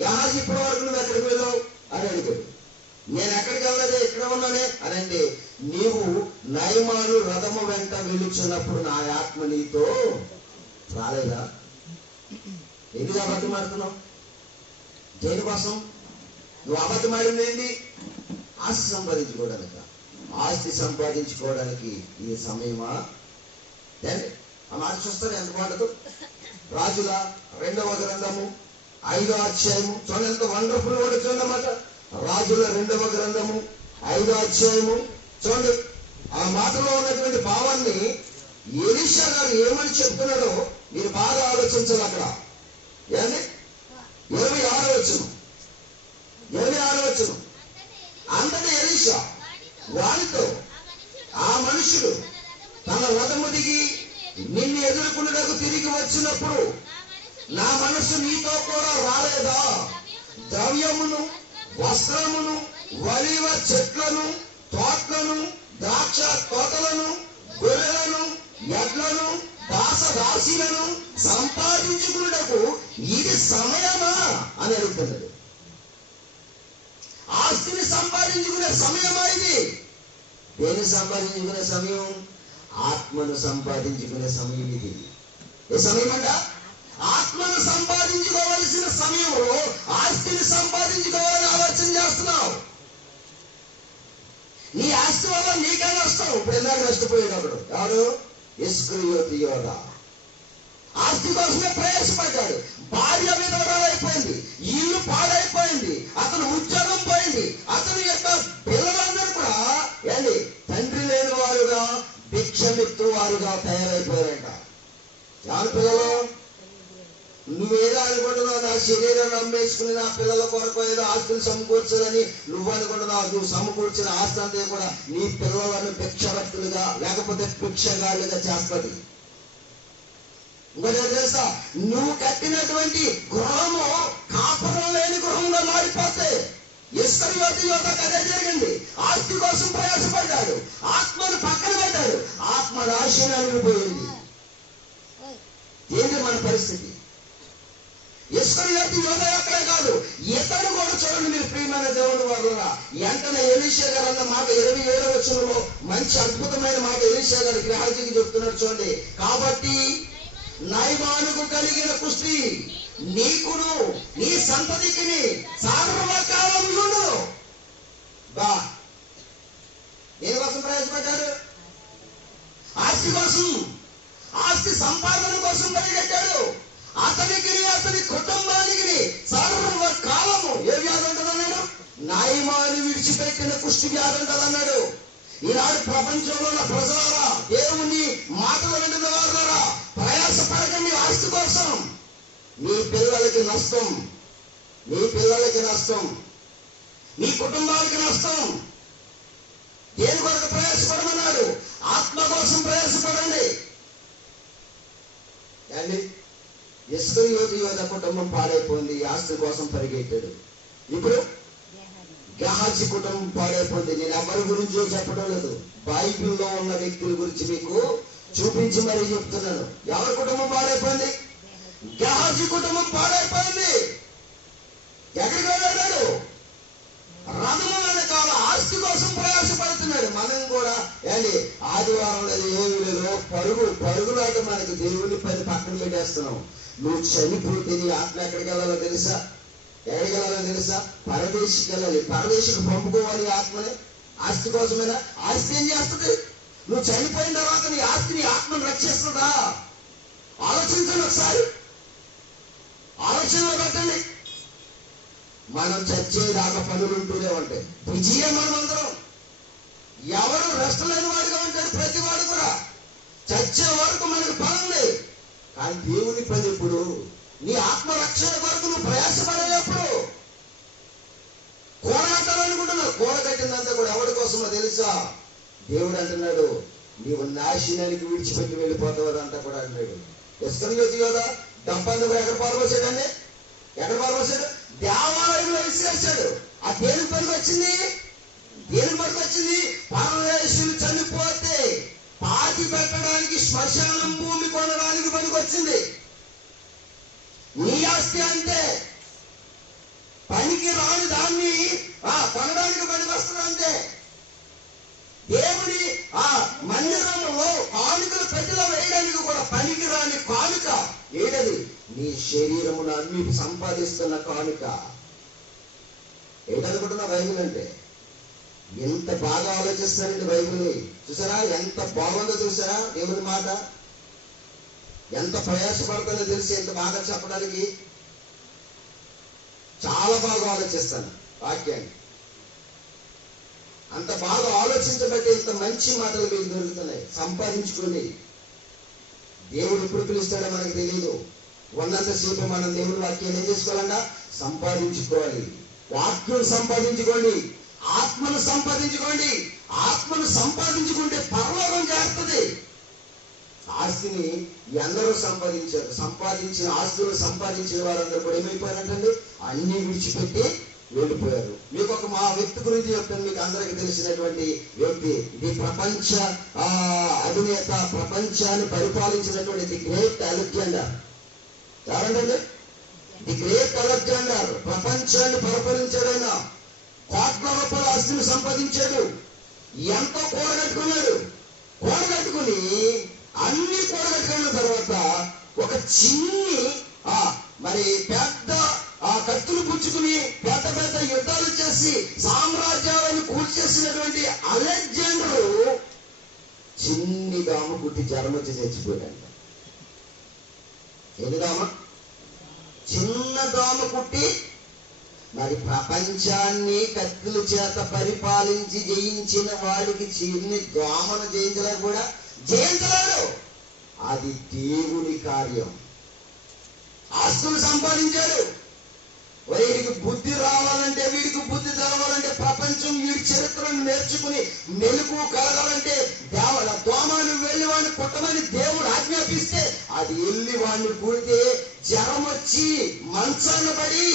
గెహాజీ ఇప్పటి వరకు నువ్వు ఎక్కడికి వెళ్ళావు అని అడిగాడు. నేను ఎక్కడికి వెళ్ళలేదే, ఇక్కడ ఉన్నానే అని అంటే, నీవు నయమాను రథము వెంట వెలుచున్నప్పుడు నా ఆత్మ నీతో రాలేదా? ఎందుకు అబద్ధం ఆడుతున్నావు? దేనికోసం నువ్వు అబద్ధం ఆడింది ఏంటి? ఆస్తి సంపాదించుకోవడానికి. ఆస్తి సంపాదించుకోవడానికి ఇది సమయమా? ఆ మాట చూస్తారు ఎంత బాగుండదు. రాజుల 2వ గ్రంథము 5వ అధ్యాయము చూడండి, ఎంత వండర్ఫుల్ కూడా చూడమాట. రాజుల 2వ గ్రంథము 5వ అధ్యాయము చూడండి. ఆ మాటలో ఉన్నటువంటి భావాన్ని ఎలీషా గారు ఏమని చెప్తున్నాడో మీరు బాగా ఆలోచించాలి. అక్కడ ఏంటి 26వ వచనం. అంతటా ఎలీషా వారితో ఆ మనుషుడు తన రథము దిగి నిన్ను ఎదుర్కొనుటకు తిరిగి వచ్చినప్పుడు నా మనసు నీతో కూడా రాలేదా? ద్రవ్యమును వస్త్రమును ఒలీవ చెట్లను తోటలను ద్రాక్ష తోటలను గొర్రెలను ఎడ్లను దాసదాసీలను సంపాదించుకున్నటకు ఇది సమయమా అని అడుగుతున్నాడు. ఆస్తిని సంపాదించుకునే సమయమా ఇది? దేన్ని సంపాదించుకునే సమయం? ఆత్మను సంపాదించుకునే సమయం ఇది. ఏ సమయం అంట? ఆత్మను సంపాదించుకోవలసిన సమయంలో ఆస్తిని సంపాదించుకోవాలని ఆలోచన చేస్తున్నావు. నీ ఆస్తి వల్ల నీకే నష్టం. ఇప్పుడు ఎందుకు నష్టపోయాడు అప్పుడు? ఎవరు? ఇస్కరియోతు యోధ. ఆస్తి కోసమే ప్రయాసపడ్డాడు. భార్య విధవరాలైపోయింది, ఇల్లు పాడైపోయింది, అతను ఉద్యోగం పోయింది, అతని యొక్క పిల్లలందరూ కూడా ఏంటి తండ్రి లేని వారుగా భిక్షమిత్తు వారుగా తయారైపోయారంట. ఎవరి పిల్లలు? నువ్వేదో అనుకుంటున్నావు, నా శరీరాన్ని అమ్మేసుకుని నా పిల్లల కొరకు ఏదో ఆస్తులు సమకూర్చాలని నువ్వు అనుకుంటున్నావు. నువ్వు సమకూర్చిన ఆస్తి అంతే కూడా నీ పిల్లలను భిక్షభక్తులుగా లేకపోతే భిక్షగాళ్ళుగా చేస్తుంది. ఇంకోటి తెలుసా, నువ్వు కట్టినటువంటి గృహము కాపురం లేని గృహంగా మారిపోతే ఇస్కరియోతు యోధకు అదే జరిగింది. ఆస్తి కోసం ప్రయాసపడ్డాడు, ఆత్మను పక్కన పెట్టాడు, ఆత్మ నాశనానికి పోయింది. ఏంటి మన పరిస్థితి? ఇస్కరియోతు యోధ అక్కడే కాదు, ఇతడు కూడా చూడండి మీరు ప్రియమైన దేవుని వల్ల. వెంటనే ఎలీషా గారు అన్న మాట 27వ వచనంలో మంచి అద్భుతమైన మాట ఎలీషా గారు గ్రహాజీకి చెప్తున్నాడు చూడండి. కాబట్టి నయమానుకు కలిగిన కుష్టి నీకును నీ సంతతికి సర్వకాలమును. బా దేనికోసం ప్రయాసపడ్డాడు? ఆస్తి కోసం, ఆస్తి సంపాదన కోసం పరిగెట్టాడు. అతనికి అతని కుటుంబానికి సర్వకాలము ఏ వ్యాధి ఉంటుందన్నాడు? నయమాను విడిచిపెట్టిన కుష్టి వ్యాధి ఉంటుందన్నాడు. ఈనాడు ప్రపంచంలో ఉన్న ప్రజలారా, దేవుని మాటలు వింటున్న వారులారా, ప్రయాసపడకండి ఆస్తి కోసం. మీ పిల్లలకి నష్టం, మీ పిల్లలకి నష్టం, మీ కుటుంబానికి నష్టం. దేని కొరకు ప్రయాసపడమన్నాడు? ఆత్మ కోసం ప్రయాసపడండి. అండి ఇస్కరియోతు యోధ కుటుంబం పాడైపోయింది, ఆస్తి కోసం పరిగెట్టాడు. ఇప్పుడు గెహాజీ కుటుంబం పాడైపోయింది. నేను ఎవరి గురించి చెప్పడం లేదు, బైబిల్లో ఉన్న వ్యక్తుల గురించి మీకు చూపించి మరీ చెప్తున్నాను. ఎవరి కుటుంబం పాడైపోయింది? గెహాజీ కుటుంబం పాడైపోయింది. ఎక్కడికి వెళ్ళాడు? రథము వెనకాల ఆస్తి కోసం ప్రయాసపడుతున్నాడు. మనం కూడా ఏంటి ఆదివారం లేదు, ఏమి లేదు, పరుగులాట మనకి దేవుని పని పక్కన పెట్టేస్తున్నాం. నువ్వు చనిపోతే నీ ఆత్మ ఎక్కడికి వెళ్ళాలో తెలుసా? ఎక్కడికి వెళ్ళాలో తెలుసా? పరదేశికి వెళ్ళాలి. పరదేశికి పంపుకోవాలి ఆత్మని. ఆస్తి కోసమేనా? ఆస్తి ఏం చేస్తుంది? నువ్వు చనిపోయిన తర్వాత నీ ఆస్తి నీ ఆత్మను రక్షిస్తుందా? ఆలోచించండి ఒకసారి, ఆలోచనలో పెట్టండి. మనం చచ్చేదాకా పనులు ఉంటూనే ఉంటాయి. విజయం మనమందరం. ఎవరు రెస్ట్ లేని వాడిగా ఉంటాడు, ప్రతి వాడు కూడా. చచ్చే వరకు మనకు పనులు లేదు. కానీ దేవుని పని ఎప్పుడు? నీ ఆత్మ రక్షణ కొరకు నువ్వు ప్రయాసపడేటప్పుడు. కోరాటాలు అనుకుంటున్నావు, కూర కట్టిందంతా కూడా ఎవరి కోసమో తెలుసా? దేవుడు అంటున్నాడు, నీవు నాశనానికి విడిచిపెట్టి వెళ్ళిపోతావు అంతా కూడా అంటున్నాడు. ఇస్కరియోతు యోధ డబ్బాను ఎక్కడ పాల్గొచ్చాడండి? ఎక్కడ పాల్గొచ్చాడు? దేవాలయంలో విసిరేశాడు. ఆ దేని పనికి వచ్చింది? దేని పనికి వచ్చింది? పరదేశులు చనిపోతే పాతి పెట్టడానికి శ్మశానం భూమి కొనడానికి పనికి వచ్చింది. నీ ఆస్తి అంటే పనికి రాని దాన్ని కొనడానికి పనికి వస్తుంది అంతే. దేవుని మందిరంలో కానుకలు పెట్టిలో వేయడానికి కూడా పనికి రాని కానుక ఏడది? నీ శరీరమును అన్ని సంపాదిస్తున్న కానుక. ఏంటనుకుంటున్నా బైబిల్ అంటే? ఎంత బాగా ఆలోచిస్తారండి బైబిల్ని. చూసారా ఎంత బాగుందో? చూసారా దేవుని మాట ఎంత ప్రయాసపడుతుందో తెలిసి ఎంత బాగా చెప్పడానికి. చాలా బాగా ఆలోచిస్తాను వాక్యాన్ని. అంత బాగా ఆలోచించబట్టి ఇంత మంచి మాటలు మీకు దొరుకుతున్నాయి. సంపాదించుకోండి. దేవుడు ఎప్పుడు పిలుస్తాడో మనకు తెలియదు. ఉన్నంతసేపు మనం దేవుని వాక్యాన్ని ఏం చేసుకోవాలన్నా సంపాదించుకోవాలి. వాక్యం సంపాదించుకోండి, ఆత్మను సంపాదించుకోండి. ఆత్మను సంపాదించుకుంటే పరలోకం చేస్తుంది. ఆస్తిని ఎందరో సంపాదించారు. సంపాదించిన ఆస్తులు సంపాదించిన వారందరూ కూడా ఏమైపోయారంటండి? అన్ని విడిచిపెట్టి వెళ్ళిపోయారు. మీకు ఒక మా వ్యక్తి గురించి చెప్తాను. మీకు అందరికి తెలిసినటువంటి వ్యక్తి, ఇది ప్రపంచ అధినేత, ప్రపంచాన్ని పరిపాలించినటువంటి ది గ్రేట్ అలెగ్జాండర్. ఎవరంటే ది గ్రేట్ అలెగ్జాండర్ ప్రపంచాన్ని పరిపాలించాడైనా. కోట్ల రూపాయల ఆస్తిని సంపాదించాడు. ఎంతో కూడగట్టుకున్నాడు. కూడగట్టుకుని అన్ని కూడగట్టుకున్న తర్వాత ఒక చిన్ని మరి పెద్ద కత్తులు పుచ్చుకుని పెద్ద పెద్ద యుద్ధాలు చేసి సామ్రాజ్యాలను కూల్చేసినటువంటి అలెగ్జాండరు చిన్ని దామ కుట్టి జ్వరం వచ్చి చచ్చిపోయాడంట. ఎన్ని దామ? చిన్న దోమ కుట్టి మరి ప్రపంచాన్ని కత్తుల చేత పరిపాలించి జయించిన వాడికి చిన్ని దోమను జయించలేక కూడా జయించలేడు. అది దేవుని కార్యం. ఆస్తులు సంపాదించాడు. వీడికి బుద్ధి రావాలంటే, వీడికి బుద్ధి తెలవాలంటే, ప్రపంచం వీడి చరిత్రను నేర్చుకుని మెలుకు కలగాలంటే దోమలు వెళ్ళి వాడిని పుట్టమని దేవుడు ఆజ్ఞాపిస్తే అది వెళ్ళి వాడిని కూడితే జ్వరం వచ్చి మంచాన పడి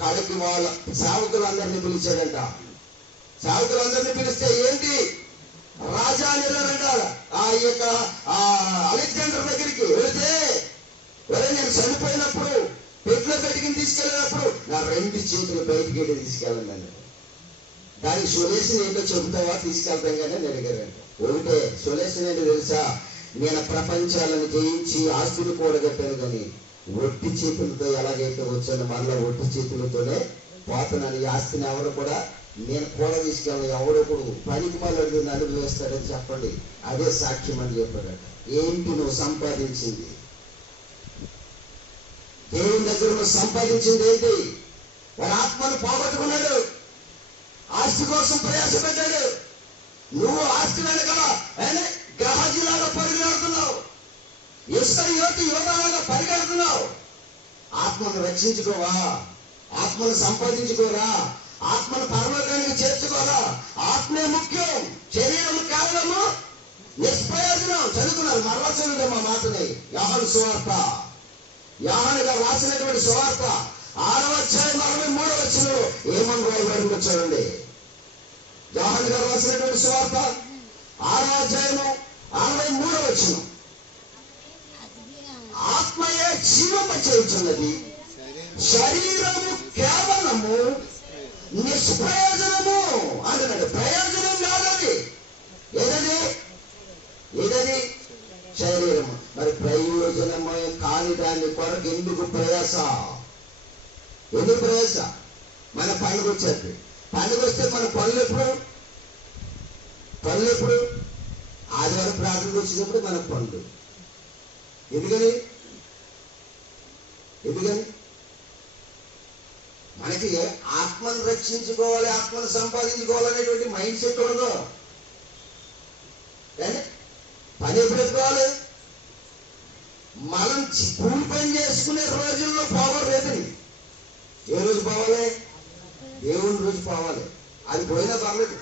కడకి వాళ్ళ సేవకులందరినీ పిలిచాడంట. సేవకులందరినీ పిలిస్తే ఏంటి రాజా అని వెళ్ళారంట. ఆ యొక్క అలెగ్జాండర్ దగ్గరికి వెళితే, నేను చనిపోయినప్పుడు పెట్లో పెట్టుకుని తీసుకెళ్ళినప్పుడు నా 2 చేతులు బయటికి వెళ్ళి తీసుకెళ్ళండి అన్నాడు. దానికి సొల్యూషన్ ఏంటో చెబుతావా, తీసుకెళ్తాం కానీ అని అడిగారంట. ఒకటే సొల్యూషన్ ఏంటో తెలుసా? నేను ప్రపంచాలను జయించి ఆస్తులు కూడగట్టాను, కానీ ఒట్టి చేతులతో ఎలాగైతే వచ్చానో మళ్ళా ఒట్టి చేతులతోనే పోతున్నాను. ఈ ఆస్తిని ఎవరు కూడా నేను కూడా తీసుకెళ్ళను. ఎవడొకడు పనికి మళ్ళీ అనుభవిస్తాడని చెప్పండి. అదే సాక్ష్యం అని చెప్పాడట. ఏంటి నువ్వు సంపాదించింది? దేవుని దగ్గర నువ్వు సంపాదించింది ఏంటి? వారి ఆత్మను పోగొట్టుకున్నాడు, ఆస్తి కోసం ప్రయాసపెట్టాడు. నువ్వు ఆస్తి వెనకాల గెహాజీలాగా పరిగెడుతున్నావు, ఇస్కరియోతు యోధాలాగా పరిగెడుతున్నావు. ఆత్మను రక్షించుకోవా? ఆత్మను సంపాదించుకోరా? ఆత్మను పరలోకానికి చేర్చుకోరా? ఆత్మే ముఖ్యం, శరీరం కేవలము నిష్ప్రయోజనం. చదువుకున్నారు, మరలా చదువుదాం ఆ మాటని. యోహాను సువార్త, యోహాను గారు రాసినటువంటి సువార్త 6వ అధ్యాయం 63వ వచనంలో ఏమని రాయబడిందో చూడండి. యోహాను గారు రాసినటువంటి సువార్త 6వ అధ్యాయము 63వ వచనం. ఆత్మయే జీవము చేయుచున్నది, శరీరము కేవలము నిష్ప్రయోజనము అంటున్నాడు. ప్రయోజనం కాదది. ఏదది? శరీరము. మరి ప్రయోజనము కాని దాన్ని కొరకు ఎందుకు ప్రయాస? మన పండుగ వచ్చేది. పండుగ వస్తే మన పనులు ఎప్పుడు? ఆదివారం ప్రార్థనకు వచ్చినప్పుడు మన పనులు. ఎందుకని మనకి ఆత్మను రక్షించుకోవాలి, ఆత్మను సంపాదించుకోవాలనేటువంటి మైండ్ సెట్ ఉండదు. పని ఎప్పుడు ఎత్తుకోవాలి? మనం కూలి పని చేసుకునే రోజుల్లో పోవాలి. రేపని ఏ రోజు పోవాలి? దేవుని రోజు పోవాలి. అది పోయినా పర్లేదు,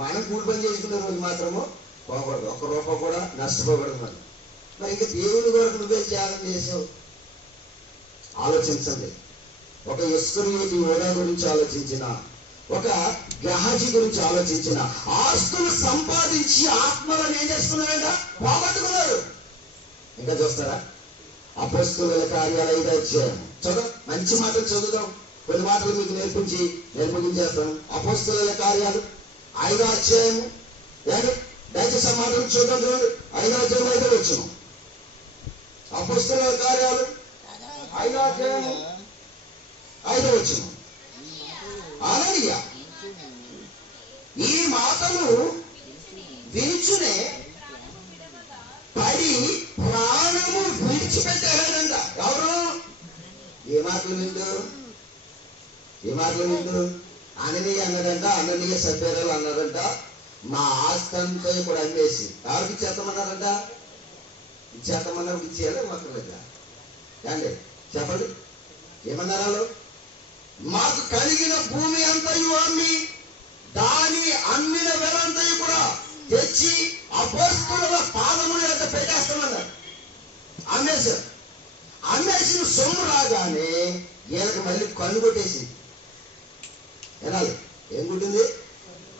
మనం కూలి పని చేసుకునే రోజు మాత్రము పోకూడదు. 1 రూపాయి కూడా నష్టపోకూడదు. మరి ఇంకా దేవుని కొరకు నువ్వే త్యాగం చేసావు. ఆలోచించండి. ఒక ఇస్కరియోతు యోధా గురించి ఆలోచించిన, ఒక గెహాజీ గురించి ఆలోచించిన, ఆస్తులు సంపాదించి ఆత్మలను ఏం చేసుకున్నారంట? పోగొట్టుకున్నారు. ఇంకా చూస్తారా? అపొస్తలుల కార్యాలు 5వ అధ్యాయం చదువు. మంచి మాటలు చదువుదాం, కొన్ని మాటలు మీకు నేను ముగించేస్తాను. అపొస్తలుల కార్యాలు 5వ అధ్యాయము దయచేసి మాటలు చూద్దాం. చూడండి, 5వ అధ్యాయం 5వ వచనం. అపొస్తలుల కార్యాలు 5వ అధ్యాయము 5వ వచనం. హల్లెలూయా. ఈ మాటలు వినుచునే పడి ప్రాణము విడిచిపెట్టారంట. ఎవరు? ఏ మాటలు విందు? అననీయ అన్నాడంట. అననీయ సభ్యురాలు అన్నారంట, మా ఆస్తంతో ఇప్పుడు అమ్మేసి ఎవరికి ఇచ్చేస్తామన్నారంట? ఇచ్చేస్తామన్నారు. ఇచ్చేయాలి మొత్తం అండి. చెప్పండి, ఏమన్నారు? మాకు కలిగిన భూమి అంతయు అమ్మి దాని అమ్మిన వెలంతయు కూడా తెచ్చి అపొస్తలుల పాదముల యొక్క పెట్టేస్తామన్నారు. అమ్మేశారు. అమ్మేసిన సొమ్ము రాగానే ఈయనకు మళ్ళీ కన్ను కొట్టేసింది. వినాలి, ఏం కొట్టింది?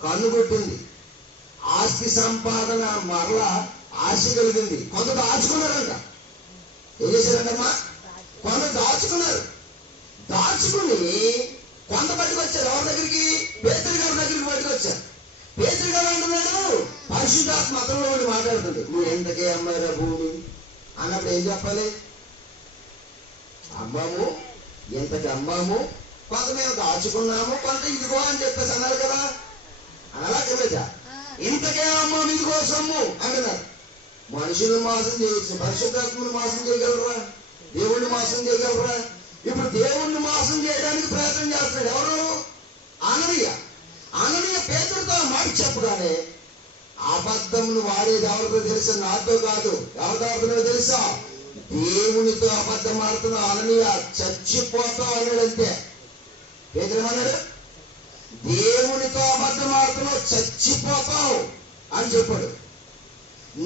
కన్ను కొట్టింది. ఆస్తి సంపాదన మరలా ఆశ కలిగింది. కొంత దాచుకున్నారంట. ఏం చేశారంటమ్మా? కొంత దాచుకున్నారు. దాచుకుని కొంత బయటకు వచ్చారు. ఎవరి దగ్గరికి? పేతురు గారి దగ్గరికి బయటకు వచ్చారు. పేతురు గారు అంటున్నాడు, పరిశుద్ధాత్మ అతనిలో ఉండి మాట్లాడుతుంది, నువ్వు ఎంతకే అమ్మారా భూమి అన్నప్పుడు ఏం చెప్పాలి? అమ్మాము, ఎంతకి అమ్మాము, కొంత మేము దాచుకున్నాము, కొంత ఇదిగో అని చెప్పేసి అన్నారు కదా. అలా కదా, ఇంతకే అమ్మాము, ఇదిగో సొమ్ము అంటున్నారు. మనుషులను మోసం చేయొచ్చు, పరిశుద్ధాత్మను మోసం చేయగలరా? దేవుణ్ణి మోసం చేయగలరా? ఇప్పుడు దేవుణ్ణి మోసం చేయడానికి ప్రయత్నం చేస్తున్నాడు. ఎవరు? అననీయ పేతురుతో మాట చెప్పగానే అబద్ధమును వాడేది ఎవరితో తెలుసా? నాతో కాదు. ఎవరితో ఆడుతున్నాడో తెలుసా? దేవునితో అబద్ధం ఆడుతున్నావు అననీయ చచ్చిపోతావు అన్నాడంతే. పేతురేమన్నాడు? దేవునితో అబద్ధం ఆడుతున్నావు, చచ్చిపోతావు అని చెప్పాడు.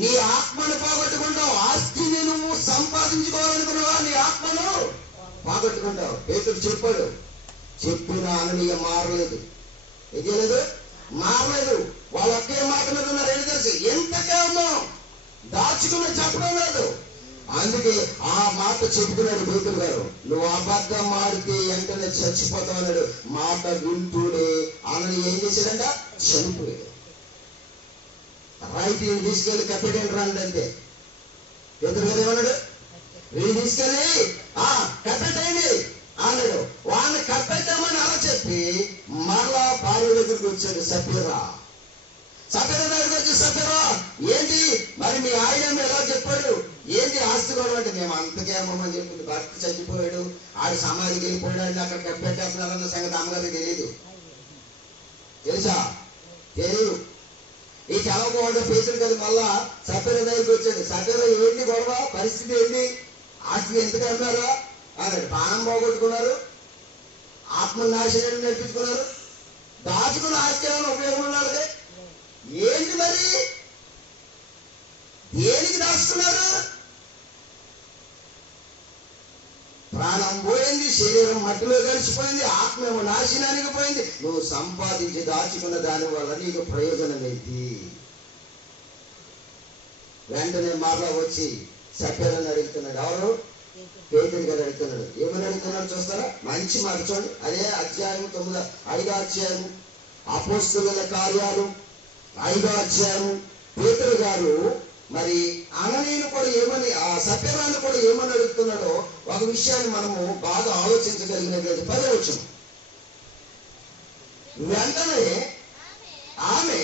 నీ ఆత్మను పోగొట్టుకుంటావు. ఆస్తిని నువ్వు సంపాదించుకోవాలనుకున్నావా, నీ ఆత్మను పోగొట్టుకుంటావు. పేతురు చెప్పాడు. చెప్పిన అననీయ మారలేదు. ఏం చేయలేదు? మారలేదు. వాళ్ళు ఒకే మాట మీద ఉన్నారు. ఏంటి తెలుసు? ఎంతకేమో దాచుకుని చెప్పడం లేదు. అందుకే ఆ మాట చెబుతున్నాడు పేతురు గారు. నువ్వు అబద్ధం ఆడితే వెంటనే చచ్చిపోతావు అన్నాడు. మాట వింటూనే అననీయ ఏం చేశాడంట? చనిపోయాడు. రైట్, వీళ్ళు తీసుకెళ్ళి కట్టేటండి రండి అంతే. పేతురు గారు ఏమన్నాడు? వీళ్ళు తీసుకెళ్ళి కట్టేటండి అన్నాడు. వాళ్ళని కట్టేద్దామని అలా చెప్పి మరలా భార్య దగ్గరికి వచ్చాడు సఫీరా. సఫీరా దగ్గరికి వచ్చి, సఫీరా ఏంటి మరి మీ ఆయన ఎలా చెప్పాడు? ఏంటి ఆస్తి గొడవ అంటే, మేము అంతకేమని చెప్పింది. భర్త చచ్చిపోయాడు, ఆడు సమాధికి వెళ్ళిపోయాడు, అక్కడ కట్టేస్తున్నారన్న సంగతి అమ్మగారికి తెలియదు. తెలుసా? తెలియదు. ఈ చదవకుండా పేతురు కదా మళ్ళా సఫీరా దగ్గరికి వచ్చాడు. సఫీరా ఏంటి గొడవ, పరిస్థితి ఏంటి, ఆస్తి ఎందుకు అన్నారా అన్నాడు. ప్రాణం పోగొట్టుకున్నారు, ఆత్మనాశనాన్ని నడిపించుకున్నారు, దాచుకున్న ఆస్తి ఏమైనా ఉపయోగం ఉన్నది ఏంటి? మరి దేనికి దాచుకున్నారు? ప్రాణం పోయింది, శరీరం మట్టిలో కలిసిపోయింది, ఆత్మ ఏమో నాశనానికి పోయింది. నువ్వు సంపాదించి దాచుకున్న దాని వల్ల నీకు ప్రయోజనం ఏంటి? వెంటనే మరలా వచ్చి సఫీరాని అడుగుతున్నాడు. ఎవరు? పేతురు గారు అడుగుతున్నాడు. ఏమని అడుగుతున్నాడు చూస్తారా? మంచి మాట చూడండి. అదే అధ్యాయం 5వ అధ్యాయం అపోస్తలుల కార్యాలు 5వ అధ్యాయం. పేతురు గారు మరి అననీయుని కూడా ఏమని, ఆ సఫీరాని కూడా ఏమని అడుగుతున్నాడో ఒక విషయాన్ని మనము బాగా ఆలోచించగలిగినట్లయితే 10వ వచనం. వెంటనే ఆమె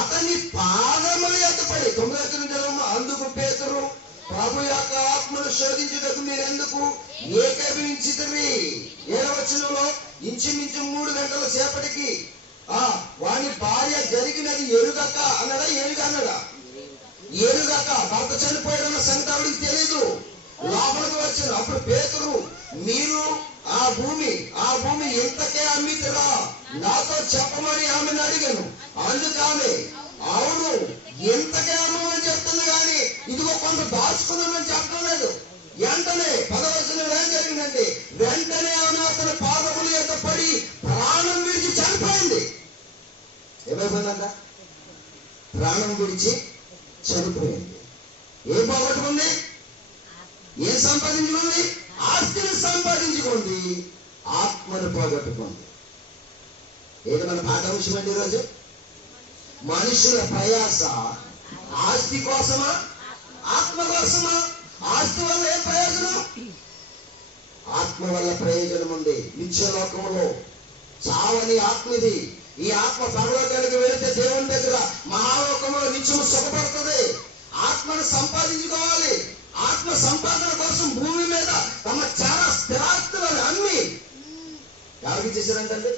అతని పాదములు ఎత్తపడి 9వ వచనం. అందుకు పేతురు, ప్రభు యొక్క ఆత్మను శోధించుటకు మీరెందుకు ఏకీభవించితిరి? 7వ వచనంలో ఇంచుమించు 3 గంటల సేపటికి వాని భార్య జరిగినది ఎరుగక అన్నడా, ఎరుగ అన్నడా? ఎరుగక. భర్త చనిపోయాడన్న సంగతి ఆవిడికి తెలీదు. లోపలికి వచ్చారు. అప్పుడు పేతురు, మీరు ఆ భూమి ఇంతకే అమ్మితిరా, నాతో చెప్పమని ఆమెను అడిగాను. అందుకు ఆమె, అవును ఇంతకే అమ్మమని చెప్తుంది, కానీ ఇదిగో కొంత దాచుకున్నామని చెప్పడం లేదు. వెంటనే 10వ వచనంలో ఏం జరిగిందంటే, వెంటనే ఆమె అతని పాదములు యొక్క పడి ప్రాణం విడిచి చనిపోయింది. ఏమైపోయిందంట? ప్రాణం విడిచి చనిపోయింది. ఏం పోగొట్టుకుంది? ఏం సంపాదించుకుంది? ఆస్తిని సంపాదించుకుంది, ఆత్మను పోగొట్టుకుంది. ఏది మన పాఠాంశం అండి ఈరోజు? మనుషుల ప్రయాస ఆస్తి కోసమా, ఆత్మ కోసమా? ఆస్తి వల్ల ఏం ప్రయోజనం? ఆత్మ వల్ల ప్రయోజనం ఉంది. నిత్యలోకంలో చావని ఆత్మది. ఈ ఆత్మ పరలోకానికి వెళితే దేవుని దగ్గర మహాలోకంలో నిత్యము సుఖపడుతుంది. ఆత్మను సంపాదించుకోవాలి. ఆత్మ సంపాదన కోసం భూమి మీద తమ చాలా స్థిరాస్తులను అమ్మి ఎవరికి ఇచ్చేసారంటండి?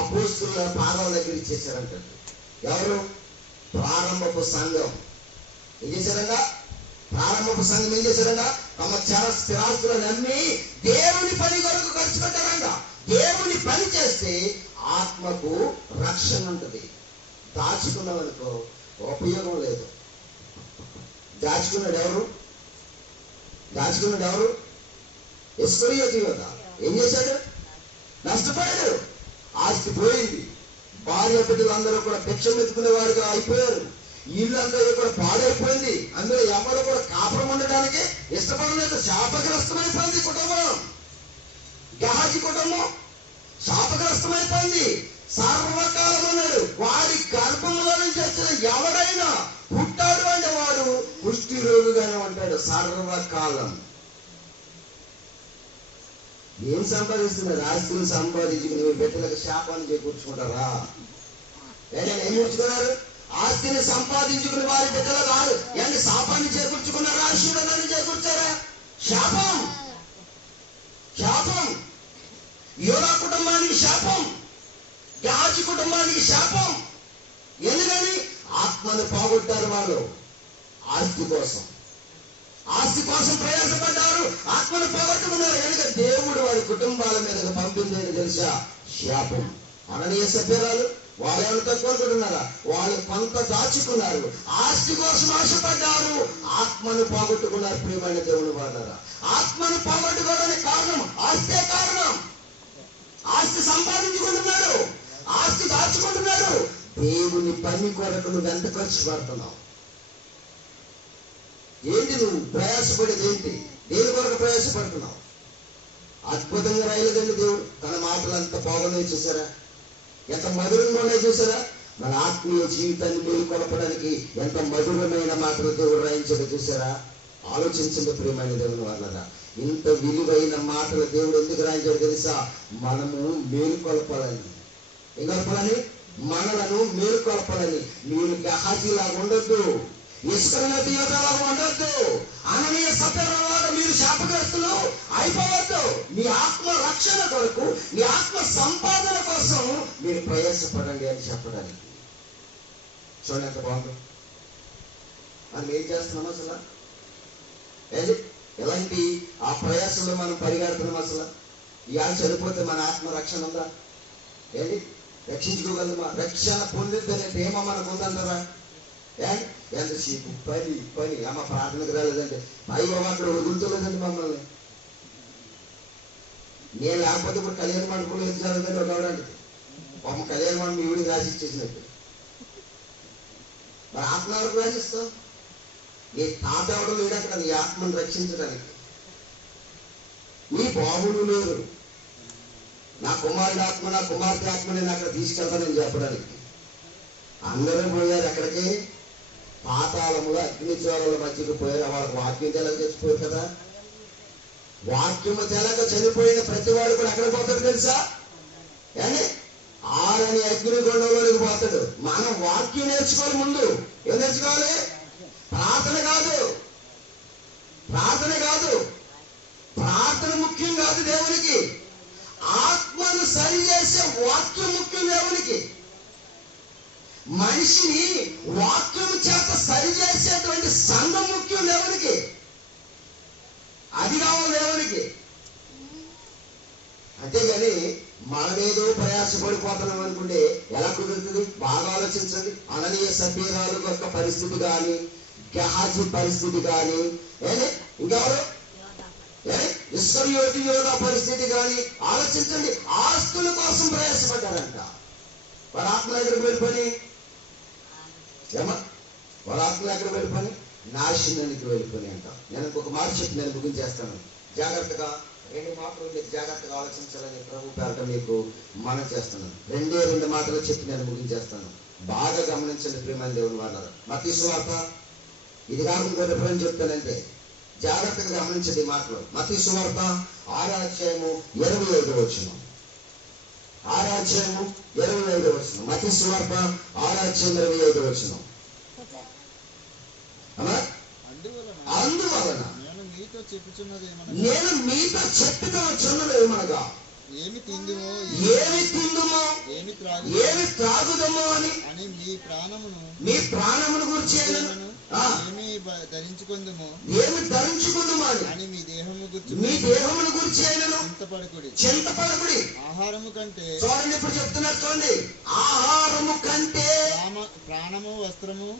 అపోస్తలుల పాదాల దగ్గర ఇచ్చేసారంటండి. ఎవరు? ప్రారంభపు సంఘం. ఏం చేశారంట? ప్రారంభపు సంఘం ఏం చేశారంట? తమ చాలా స్థిరాస్తులను అమ్మి దేవుని పని కొరకు ఖర్చు పెట్టారంట. దేవుని పని చేస్తే ఆత్మకు రక్షణ ఉంటుంది. దాచుకున్నామనుకో ఉపయోగం లేదు. దాచుకున్నాడు ఎవరు? ఇస్కరియోతు యోధ ఏం చేశాడు? నష్టపోయాడు. ఆస్తి పోయింది. భార్య బిడ్డలందరూ కూడా భిక్షం ఎత్తుకునే వారుగా అయిపోయారు. ఇల్లందరూ కూడా పాడైపోయింది. అందులో ఎవరు కూడా కాపురం ఉండడానికి ఇష్టపడలేదు. శాపగ్రస్తమైపోయింది కుటుంబం. గహాజీ కుటుంబం శాపగ్రస్తమైపోయింది. సర్వకాలం అన్నాడు. వారి గర్భంలో నుంచి వచ్చిన ఎవరైనా పుట్టాడు అంటే వాడు పుష్టి రోగిగానే ఉంటాడు సర్వకాలం. ఏం సంపాదిస్తున్నారు? ఆస్తులు సంపాదించుకుని మీ బిడ్డలకు శాపాన్ని చేకూర్చుకుంటారా? ఏదైనా ఏం కూర్చుకున్నారు? ఆస్తిని సంపాదించుకుని వారి బిడ్డలు కాదు, ఏంటి శాపాన్ని చేకూర్చుకున్నారా? ఆశీర్వాదాన్ని చేకూర్చారా? శాపం. యోనా కుటుంబానికి శాపం, గాజీ కుటుంబానికి శాపం. ఎందుకని? ఆత్మను పోగొట్టారు వాళ్ళు ఆస్తి కోసం. ఆస్తి కోసం ప్రయాసపడ్డారు, ఆత్మను పోగొట్టుకున్నారు కనుక దేవుడు వారి కుటుంబాల మీద పంపింది తెలుసా? శాపం. అననీయ సభ్యురాలు వాళ్ళు ఎవరితో కోరుకుంటున్నారా? వాళ్ళు కొంత దాచుకున్నారు, ఆస్తి కోసం ఆశపడ్డారు, ఆత్మను పోగొట్టుకున్నారు. ప్రియమైన దేవుని వాళ్ళరా, ఆత్మను పోగొట్టుకోవడానికి కారణం ఆస్తే కారణం. ఆస్తి సంపాదించుకుంటున్నాడు, ఆస్తి దాచుకుంటున్నాడు. దేవుని పని కొరకు నువ్వు ఎంత ఖర్చు పెడుతున్నావు? ఏంటి నువ్వు ప్రయాసపడేది? ఏంటి? దేని కొరకు ప్రయాసపడుతున్నావు? అద్భుతంగా రాయలేదండి దేవుడు. తన మాటలు అంత బాగున్నాయి చూసారా? ఎంత మధురంగా ఉన్నాయి చూసారా? మన ఆత్మీయ జీవితాన్ని మేలుకొలపడానికి ఎంత మధురమైన మాటలు దేవుడు రాయించాడో చూసారా? ఆలోచించండి ప్రియమైన దేవుని వాళ్ళరా. ఇంత విలువైన మాటలు దేవుడు ఎందుకు రాయించాడు తెలుసా? మనము మేలుకొలపాలని. ఏం కలపాలని? మనలను మేలుకొలపాలని. మీరు గహాజీలాగా ఉండొద్దు, ఇస్కరియోతలాగా ఉండొద్దు, అననీయ సభ్యులాగా మీరు శాపగ్రస్తులు అయిపోవద్దు. మీ ఆత్మ రక్షణ కొరకు, మీ ఆత్మ సంపాదన కోసం మీరు ప్రయాసపడండి అని చెప్పడానికి. చూడండి ఎంత బాగుంది. మనం ఏం చేస్తున్నాం అసలు? ఏది ఎలాంటి ఆ ప్రయాసంలో మనం పరిగెడుతున్నాం అసలు? ఇవాళ చనిపోతే మన ఆత్మ రక్షణ ఉందా? ఏది రక్షించుకోగలమా? రక్షణ పొందిద్దనే ధీమా మనకు ఉందంటారా? ఎంతసేపు పని పని. అమ్మ ప్రార్థనకు రాలేదంటే అయ్యో అక్కడ వదులుతలేదండి మమ్మల్ని. నేను లేకపోతే ఇప్పుడు కళ్యాణ మండపంలో ఎత్తులేదండి ఒక ఆవిడంటే పాపం కళ్యాణ మండపం ఈవిడికి రాసి ఇచ్చేసినట్టు. మరి ఆత్మ వరకు రాసిస్తాం? నీ తాత ఎవడు లేడు అక్కడ నీ ఆత్మను రక్షించడానికి. నీ బాబుడు లేరు, నా కుమారుడు ఆత్మ, నా కుమార్తె ఆత్మ నేను అక్కడ తీసుకెళ్తానని చెప్పడానికి. అందరూ పోయారు ఎక్కడికి? పాతాళములో అగ్ని జ్వాలల మధ్యకు పోయారు. వాళ్ళకి వాక్యం తెలక చచ్చిపోయారు కదా. వాక్యము తెలక చనిపోయిన ప్రతి వాడు కూడా ఎక్కడ పోతాడు తెలుసా? కానీ ఆరని అగ్ని గొండంలోనికి పోతాడు. మనం వాక్యం నేర్చుకోవాలి. ముందు ఏం నేర్చుకోవాలి? ప్రార్థన కాదు, ప్రార్థన కాదు, ప్రార్థన ముఖ్యం కాదు దేవునికి. ఆత్మను సరి చేసే వాక్యం ముఖ్యం దేవునికి. మనిషిని వాక్యం చేత సరి చేసేటువంటి సంఘం ముఖ్యం దేవునికి. అది కావాలి దేవునికి. అంతేగాని మనమేదో ప్రయాసపడిపోతున్నాం అనుకుంటే ఎలా కుదురుతుంది? బాగా ఆలోచించండి. అననీయ సభ్యురాలు యొక్క పరిస్థితి కానీ, గెహాజీ పరిస్థితి కానీ, ఇంకెవరు ఇస్కరియోతల పరిస్థితి కానీ ఆలోచించండి. ఆస్తుల కోసం ప్రయాసపడ్డారంట. వారి ఆత్మ ఎక్కడికి వెళ్ళిపోయి వారి ఆత్మ ఎక్కడ వెళ్ళిపోయి నాశనానికి వెళ్ళిపోయి అంట. నేను ఇంకొక మాట చెప్పి నేను ముగించేస్తాను. జాగ్రత్తగా 2 మాటలు మీరు జాగ్రత్తగా ఆలోచించాలని ప్రభు పేరట మీకు మనం చేస్తున్నాను. 2 మాటలు చెప్పి నేను ముగించేస్తాను. బాగా గమనించండి ప్రియమైన దేవుని వాళ్ళ. మత్తయి సువార్త ఇది కాకుండా రిఫరెన్స్ చెప్తానంటే జాగ్రత్తగా గమనించండి ఈ మాటలు. మత్తయి సువార్త 6వ అధ్యాయము 25వ వచనం. 6వ అధ్యాయము 25వ వచనం. మత్తయి సువార్త 6వ అధ్యాయం 25వ వచనం. అందువలన నేను మీతో చెప్పుకొనుచున్నది ఏమనగా ఏమి తిందుమో ఏమి త్రాగుదమో అని మీ ప్రాణమును గురించి ఏమి ధరించుకుందుమో అని మీ దేహమును గురించి చింతపడకుడి. ఆహారము కంటే చూడండి, ఇప్పుడు చెప్తున్నారు చూడండి, ఆహారము కంటే ప్రాణము వస్త్రము,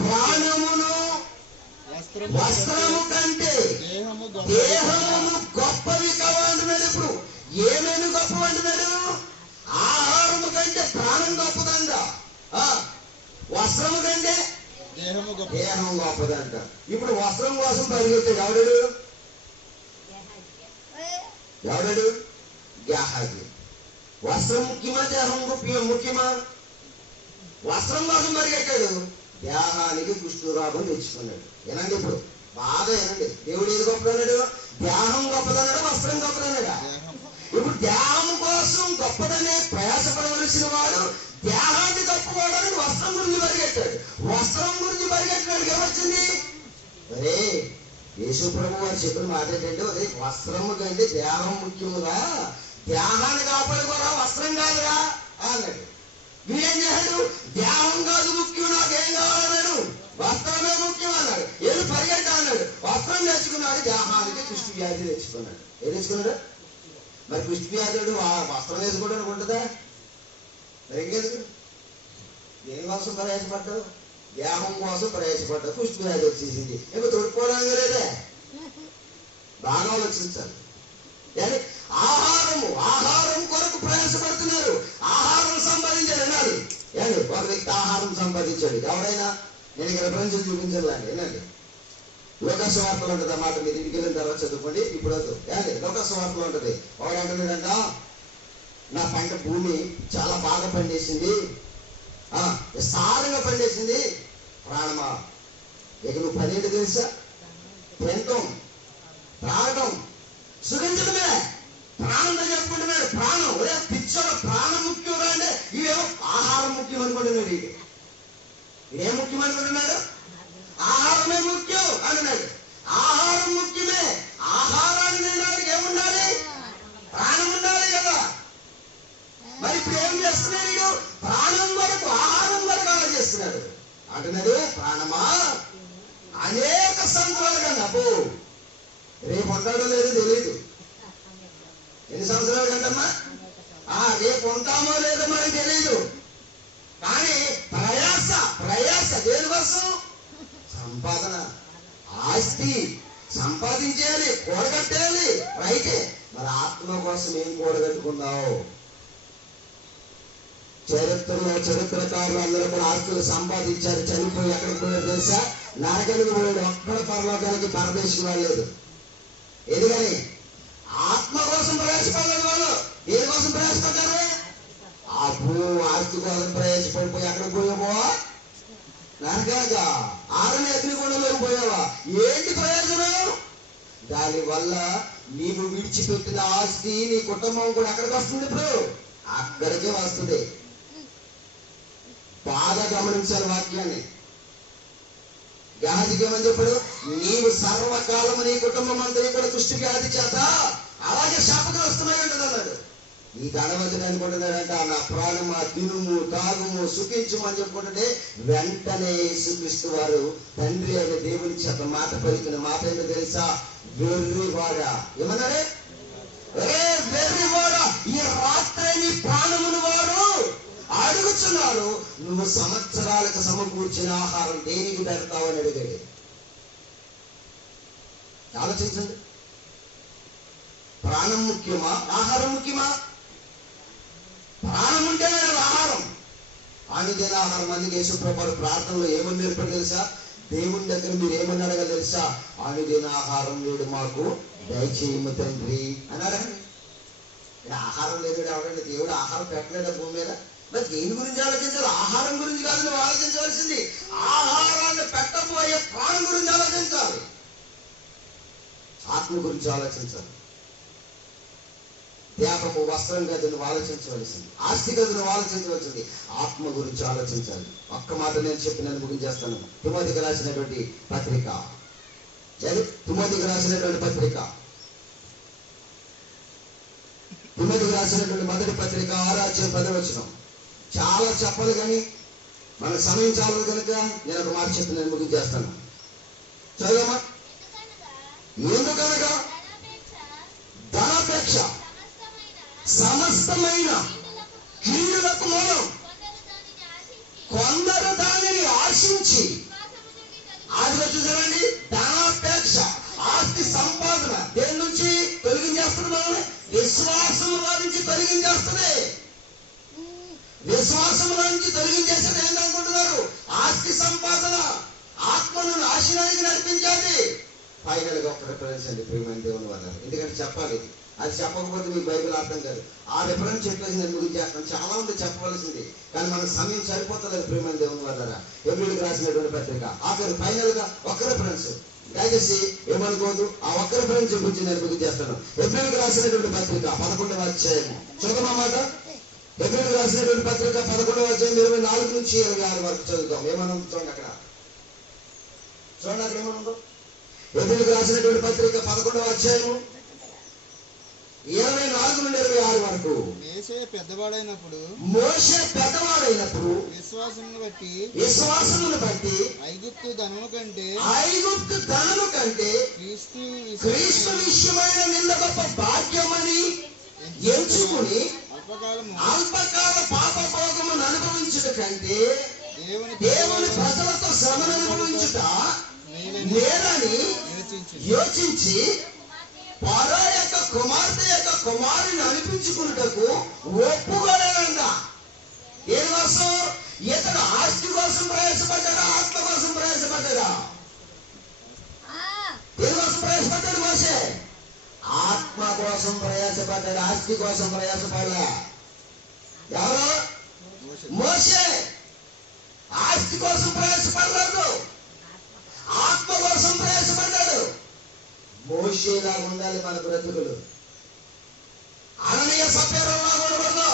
ప్రాణమును వస్త్రము కంటే దేహము గొప్పవి కావాలంటున్నాడు. ఇప్పుడు ఏమేమి గొప్ప అంటున్నాడు? ఆహారము కంటే ప్రాణం గొప్పదంట, వస్త్రము కంటే దేహం గొప్పదంట. ఇప్పుడు వస్త్రం కోసం పరిగెత్తాడు ఎవడాడు? గెహాజీ. వస్త్రం ముఖ్యమా దేహం ముఖ్యమా? వస్త్రం కోసం పరిగెట్టాడు, దేహానికి కుష్ఠరోగం తెచ్చుకున్నాడు. ఏనండి ఇప్పుడు బాగా ఏనండి, దేవుడు ఏది గొప్పదన్నాడు? దేహం గొప్పదన్నాడు, వస్త్రం గొప్పదన్నాడా? ఇప్పుడు దేహం కోసం గొప్పదనే ప్రయాసపడవలసిన వాడు దేహాన్ని గొప్పవాడని వస్త్రం గురించి పరిగెట్టాడు. వస్త్రం గురించి పరిగెట్టినాడు ఏమొచ్చింది? అరే యేసు ప్రభు వారు చెప్పిన మాట ఏంటంటే, అదే వస్త్రము కంటే దేహం ముఖ్యముగా, దేహాన్ని కాపాడుకోరా వస్త్రం కాదురా అన్నాడు. వీడేం చేశాడు? దేహం కాదు ముఖ్యం, నాకేం కావాలన్నాడు, వస్త్రమే ముఖ్యం అన్నాడు. ఏది పరిగెట్ట అన్నాడు, వస్త్రం వ్యాధి తెచ్చుకున్నాడు. ఏం తెచ్చుకున్నాడు? మరి కుష్టి వ్యాధుడు ఆ వస్త్రం వేసుకోవడానికి ఉంటుందా? మరి ఏం చేసుకున్నాడు? దేనికోసం ప్రయాసపడ్డావు? దేహం కోసం ప్రయాసపడ్డావు, కుష్టి వ్యాధి వచ్చేసింది. ఏమో తొడుక్కోవడానికి లేదే. బాగా ఆలోచించాలి. కానీ ఆహారం కొరకు ప్రయాసపడుతున్నారు. ఆహారం సంపాదించాడు అనాలి. ఏమండి, ఒక వ్యక్తి ఆహారం సంపాదించాడు. ఎవరైనా నేను ఇక్కడ రిఫరెన్స్ చూపించాలండి. ఏనండి, లోకాసు వార్తలు ఉంటుంది. ఆ మాట మీరు ఇంటికి వెళ్ళిన తర్వాత చదువుకోండి. ఇప్పుడు వద్దు. ఏమండి, లోకాసు వార్తలు ఉంటుంది. వాడు అంటున్నాడంట, నా పంట భూమి చాలా బాగా పండేసింది, సారంగా పండేసింది. ప్రాణమా, ఇక నువ్వు పనేంటి తెలుసా? తినటం, త్రాగటం, సుఖించడమే. ప్రాణంతో చెప్పుకుంటున్నాడు. ప్రాణం ఒరే పిచ్చోడు, ప్రాణం ముఖ్యం అంటే ఇవేమో ఆహారం ముఖ్యం అనుకుంటున్నాడు. ఇదే ముఖ్యం అనుకుంటున్నాడు. ఆహారమే ముఖ్యం అంటున్నాడు. ఆహారం ముఖ్యమే. ఆహారాన్ని తినడానికి ఏముండాలి? ప్రాణం ఉండాలి కదా. మరి ఇప్పుడు ఏం చేస్తున్నాడు? వీడు ప్రాణం వరకు, ఆహారం వరకు ఆలోచిస్తున్నాడు. అంటున్నాడు, ప్రాణమా అనేక సంవత్సరాలు కన్నా పో, రేపు ఉంటాడో లేదో తెలియదు. ఎన్ని సంవత్సరాలు కంటమ్మా? రేపు ఉంటామో లేదో మనకి తెలియదు. కానీ ప్రయాస దేనికోసం? సంపాదన, ఆస్తి సంపాదించేయాలి, కూడగట్టేయాలి. రైతే మరి ఆత్మ కోసం ఏం కూడగట్టుకున్నావు? చరిత్రకారులు అందరూ కూడా ఆస్తులు సంపాదించారు, చనిపోయి ఎక్కడికి పోయారు తెలుసా? నరకనికి పోయాడు. ఒక్కడ పరలోకానికి పరదేశం వాళ్ళలేదు. ఎందుకని? ఆత్మ కోసం ప్రయాసపడలేదు వాళ్ళు. దేనికోసం ప్రయాసపడ్డారు? ఆస్తి కోసం ప్రయాసపడిపోయి ఎక్కడికి పోయావో? నరకాగా. ఆరని అగ్నిగుండంలోకి పోయావా? ఏంటి ప్రయోజనం? దానివల్ల నీవు విడిచిపెట్టిన ఆస్తి, నీ కుటుంబం కూడా ఎక్కడికి వస్తుంది? ఇప్పుడు అక్కడికే వస్తుంది. బాగా గమనించాలి వాక్యాన్ని. వ్యాధికి ఏమని చెప్పాడు? నీవు సర్వకాలము నీ కుటుంబం అంతా కూడా కుష్టి వ్యాధి చేత అలాగే శాపకులు వస్తున్నాయి అంటున్నాడు. ఈ ధనవంతుడు అనుకుంటున్నాడంట, నా ప్రాణమా తినుము తాగుము సుఖించుము అని చెప్పుకుంటుంటే వెంటనే యేసుక్రీస్తు వారు తండ్రి అనే దేవుని చేత మాట పలికిన మాట ఏంటో తెలుసా? వెర్రివాడా. ఏమన్నాడే? వెర్రివాడా, ఈ రాత్రి నీ ప్రాణమును వాడు అడుగుతున్నాడు, నువ్వు సంవత్సరాలకు సమకూర్చిన ఆహారం దేనికి పెడతావు అని అడిగాడు. ఆలోచించండి. ప్రాణం ముఖ్యమా, ఆహారం ముఖ్యమా? ప్రాణం ఉంటేనే ఆహారం. అనుదిన ఆహారం. అందుకే యేసుప్రభువు ప్రార్థనలో ఏమని నేర్పడు తెలుసా? దేవుని దగ్గర మీరు ఏమని అడగాలి తెలుసా? అనుదిన ఆహారం నేడు మాకు దయచేయము తండ్రి అని అడగండి. ఆహారం లేదు ఎవరండి? దేవుడు ఆహారం పెట్టలేదా భూమి మీద? మరి దేని గురించి ఆలోచించాలి? ఆహారం గురించి కాదు నువ్వు ఆలోచించవలసింది. ఆహారాన్ని పెట్టబోయే ప్రాణం గురించి ఆలోచించాలి. ఆత్మ గురించి ఆలోచించాలి. దేహము వస్త్రం కాదు నువ్వు ఆలోచించవలసింది. ఆస్తి కాదు నువ్వు ఆలోచించవలసింది. ఆత్మ గురించి ఆలోచించాలి. ఒక్క మాట నేను చెప్పి నన్ను ముగించేస్తాను. తిమోతికి రాసినటువంటి పత్రిక, తిమోతికి రాసినటువంటి పత్రిక, తిమోతికి రాసినటువంటి మొదటి పత్రిక 6:10. చాలా చెప్పాలి కానీ మన సమయం చాలదు కనుక నేను ఒక మాట చెప్పి నేను ముగించేస్తాను. చదువమ్మా. ఎందుకనగా ధనాపేక్ష సమస్తమైన కీడులకు మూలం. కొందరు దానిని ఆశించి, అది చూసారండి, ధనాపేక్ష, ఆస్తి సంపాదన దేని నుంచి తొలగించేస్తుంది? మనల్ని విశ్వాసముల నుంచి తొలగించేస్తుంది. విశ్వాసముల నుంచి తొలగించేసేది ఏంటనుకుంటున్నారు? ఆస్తి సంపాదన. ఆత్మను నాశనానికి నడిపించాలి. ఫైనల్ గా ఒక రిఫరెన్స్ అండి ప్రియమైన దేవుని వల్ల. ఎందుకంటే చెప్పాలి, అది చెప్పకపోతే మీకు బైబిల్ అర్థం కాదు. ఆ రిఫరెన్స్ చెప్పేసి నేను ముగించేస్తాను. చాలా ఉంది చెప్పవలసింది, కానీ మనకు సమయం సరిపోతలేదు ప్రియమైన దేవుని వల్ల. ఎబ్రిల్కి రాసినటువంటి పత్రిక ఆఖరి ఫైనల్ గా ఒక్క రిఫరెన్స్. దయచేసి ఏమనుకోదు, ఆ ఒక్క రిఫరెన్స్ గురించి నేను ముగించేస్తాను. ఎబ్రిల్కి రాసినటువంటి పత్రిక 11వ అధ్యాయం చదువుమా మాట. ఎబ్రిల్కి రాసినటువంటి పత్రిక 11వ అధ్యాయం 24 నుంచి 26 వరకు చదువుతాం. ఏమన్నా చూడండి అక్కడ, చూడండి అక్కడ ఏమనుందో. ఎబ్రిల్కి రాసినటువంటి పత్రిక 11వ అధ్యాయము 24 నుండి 26 వరకు. మోషే పెద్దవాడైనప్పుడు విశ్వాసమును బట్టి ఐగుప్తు ధనము కంటే క్రీస్తు విషయమైన నింద గొప్ప భాగ్యమని ఎంచుకుని అల్పకాల పాప భోగమును అనుభవించుట కంటే దేవుని ప్రజలతో శ్రమను అనుభవించుట మేలని యోచించి ఫరో యొక్క కుమారుని అనిపించుకున్నటకు ఒప్పుకోలేదంట. దేనికోసం? ఇతడు ఆస్తి కోసం ప్రయాసపడ్డాడా, ఆత్మ కోసం ప్రయాసపడ్డాడా? దేనికోసం ప్రయాసపడ్డాడు మోషే? ఆత్మ కోసం ప్రయాసపడ్డాడు, ఆస్తి కోసం ప్రయాసపడలే. ఎవరు? మోషే. ఆస్తి కోసం ప్రయాసపడలేదు, ఆత్మ కోసం ప్రయాసపడ్డాడు. మోషేలాగా ఉండాలి మన బ్రతుకులు. అననీయ సభ్యులాగా ఉండకూడదు,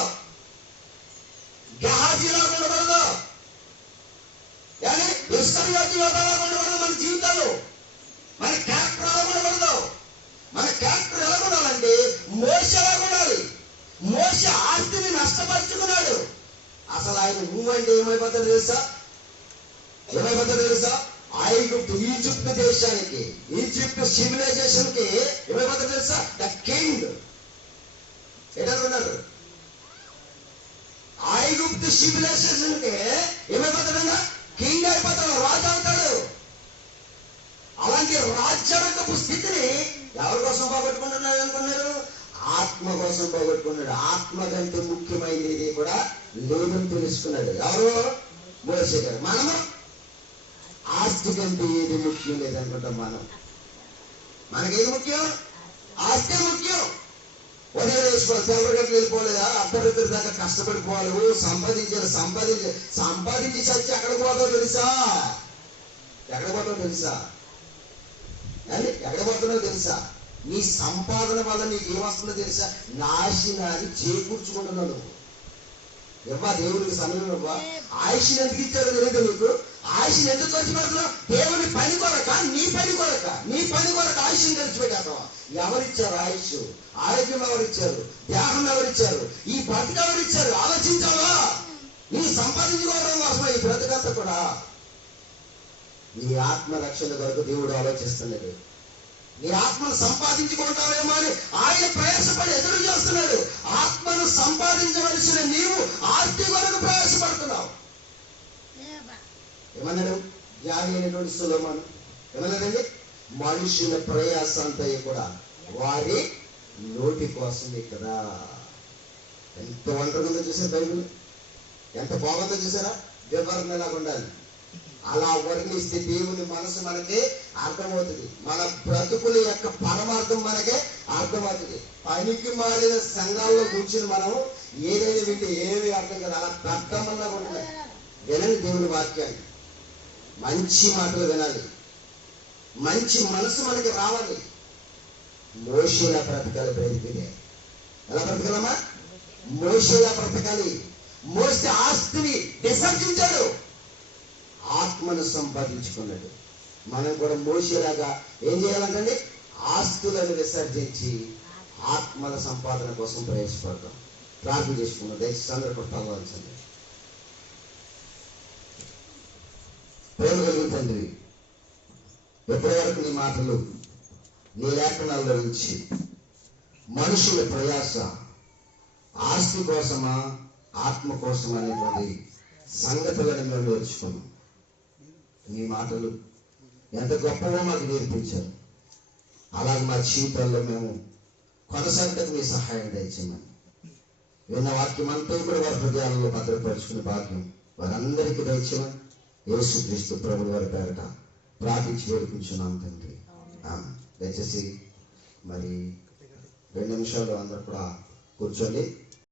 గెహాజీలాగా ఉండకూడదు, కానీ ఇస్కరియోతు యోధాలాగా ఉండకూడదు. మన జీవితాలు, మన క్యారెక్టర్ ఎలా ఉండకూడదు. మన క్యారెక్టర్ ఎలా ఉండాలంటే మోషేలాగా ఉండాలి. మోషే ఆస్తిని నష్టపరుచుకున్నాడు. అసలు ఆయన అంటే ఏమైపోతాడు తెలుసా? ఈజిప్ట్ దేశానికి, ఈజిప్ట్ సివిలైజేషన్ కి ఏమైపోతాడు తెలుసా? The king. ఎటున్నాడు? ఐగుప్తు సివిలైజేషన్ కి ఏమైపోతాడన్నా? కింగ్ అయిపోతాడు, రాజు అవుతాడు. అలాంటి రాజ్యాంగపు స్థితిని ఎవరి కోసం పోగొట్టుకుంటున్నాడు అనుకున్నారు? ఆత్మ కోసం పోగొట్టుకున్నాడు. ఆత్మ కంటే ముఖ్యమైనది కూడా లేదని తెలుసుకున్నాడు. ఎవరు? మోషే గారు. మనము ఆస్తి కంటే ఏది ముఖ్యం లేదనుకుంటాం. మనకేది ముఖ్యం? ఆస్తి ముఖ్యం. ఉదయం వేసుకోవాలి, తెల్లరి గంటలు వెళ్ళిపోలేదా? అర్ధరాత్రి దాకా కష్టపడిపోవాలి, సంపాదించి చచ్చి ఎక్కడికి పోతావు తెలుసా? ఎక్కడ పోతున్నావు తెలుసా? నీ సంపాదన వల్ల నీకు ఏమొస్తుందో తెలుసా? నాశనాన్ని చేకూర్చుకుంటున్నావు. ఇవ్వా దేవునికి సమయం ఇవ్వా. ఆయుష్ని ఎందుకు ఇచ్చారో తెలియదు నీకు. ఆయుష్ని ఎందుకు ఖర్చు పెడుతున్నావు? దేవుని పని కొరక, నీ పని కొరక ఆయుష్ని ఖర్చు పెట్టేస్తావా? ఎవరిచ్చారు ఆయుష్? ఆరోగ్యం ఎవరిచ్చారు? దేహం ఎవరిచ్చారు? ఈ బ్రతుకు ఎవరిచ్చారు? ఆలోచించావా? నీ సంపాదించుకోవడం కోసమే ఈ బ్రతుకంతా కూడా. నీ ఆత్మ రక్షణ కొరకు దేవుడు ఆలోచిస్తున్నాడు. నీ ఆత్మను సంపాదించుకుంటావేమో అని ఆయన ప్రయాసపడి ఎదురు చేస్తున్నాడు. ఆత్మను సంపాదించవలసిన నీవు ఆస్తి కొరకు ప్రయాసపడుతున్నావు. ఏమన్నాడు జ్ఞాని అయినటువంటి సొలొమోను? ఏమన్నాడండి? మనుషుల ప్రయాస అంతా కూడా వారి నోటి కోసమే కదా. ఎంత ఒంటరిగా ఉందో చూసారు బైబిల్? ఎంత బాగుందో చూసారా? వివరణ ఎలాగ ఉండాలి. అలా వర్ణిస్తే దేవుని మనసు మనకి అర్థమవుతుంది. మన బ్రతుకుల యొక్క పరమార్థం మనకే అర్థమవుతుంది. పనికి మారిన సంఘాల్లో కూర్చుని మనం ఏదైనా వింటే ఏమి అర్థం కదా. అలా పెద్దమన్నా కూడా వినండి దేవుని వాక్యాన్ని. మంచి మాటలు వినాలి, మంచి మనసు మనకి రావాలి. మోషేలా బ్రతకాలి. బ్రతికితే ఎలా బ్రతకాలమ్మా? మోషేలా బ్రతకాలి. మోసే ఆస్తిని విసర్జించాడు, ఆత్మను సంపాదించుకున్నాడు. మనం కూడా మోషేలాగా ఏం చేయాలంటే ఆస్తులను విసర్జించి ఆత్మల సంపాదన కోసం ప్రయాసపడతాం. ప్రార్థన చేసుకున్నాం. దయచేసి అందరూ కొట్టాల్సింది. ప్రేమ కలిగిన తండ్రి, ఎప్పటి వరకు నీ మాటలు, నీ లేఖనాల్లో నుంచి మనుషుల ప్రయాస ఆస్తి కోసమా ఆత్మ కోసమా అనేటువంటి సంగతులను మేము నేర్చుకున్నాం. నీ మాటలు ఎంత గొప్పగా మాకు నేర్పించారు. అలాగే మా జీవితాల్లో మేము కొనసాగటకు మీ సహాయం దయచేయమని, విన్న వాక్యం అంతా కూడా వారి హృదయాలలో భద్రపరుచుకునే భాగ్యం వారందరికీ దయచేయమని యేసుక్రీస్తు ప్రభువు వారి పేరట ప్రార్థించి వేడుకుంటున్నాం తండ్రి. దయచేసి మరి 2 నిమిషాలు అందరూ కూడా కూర్చోండి.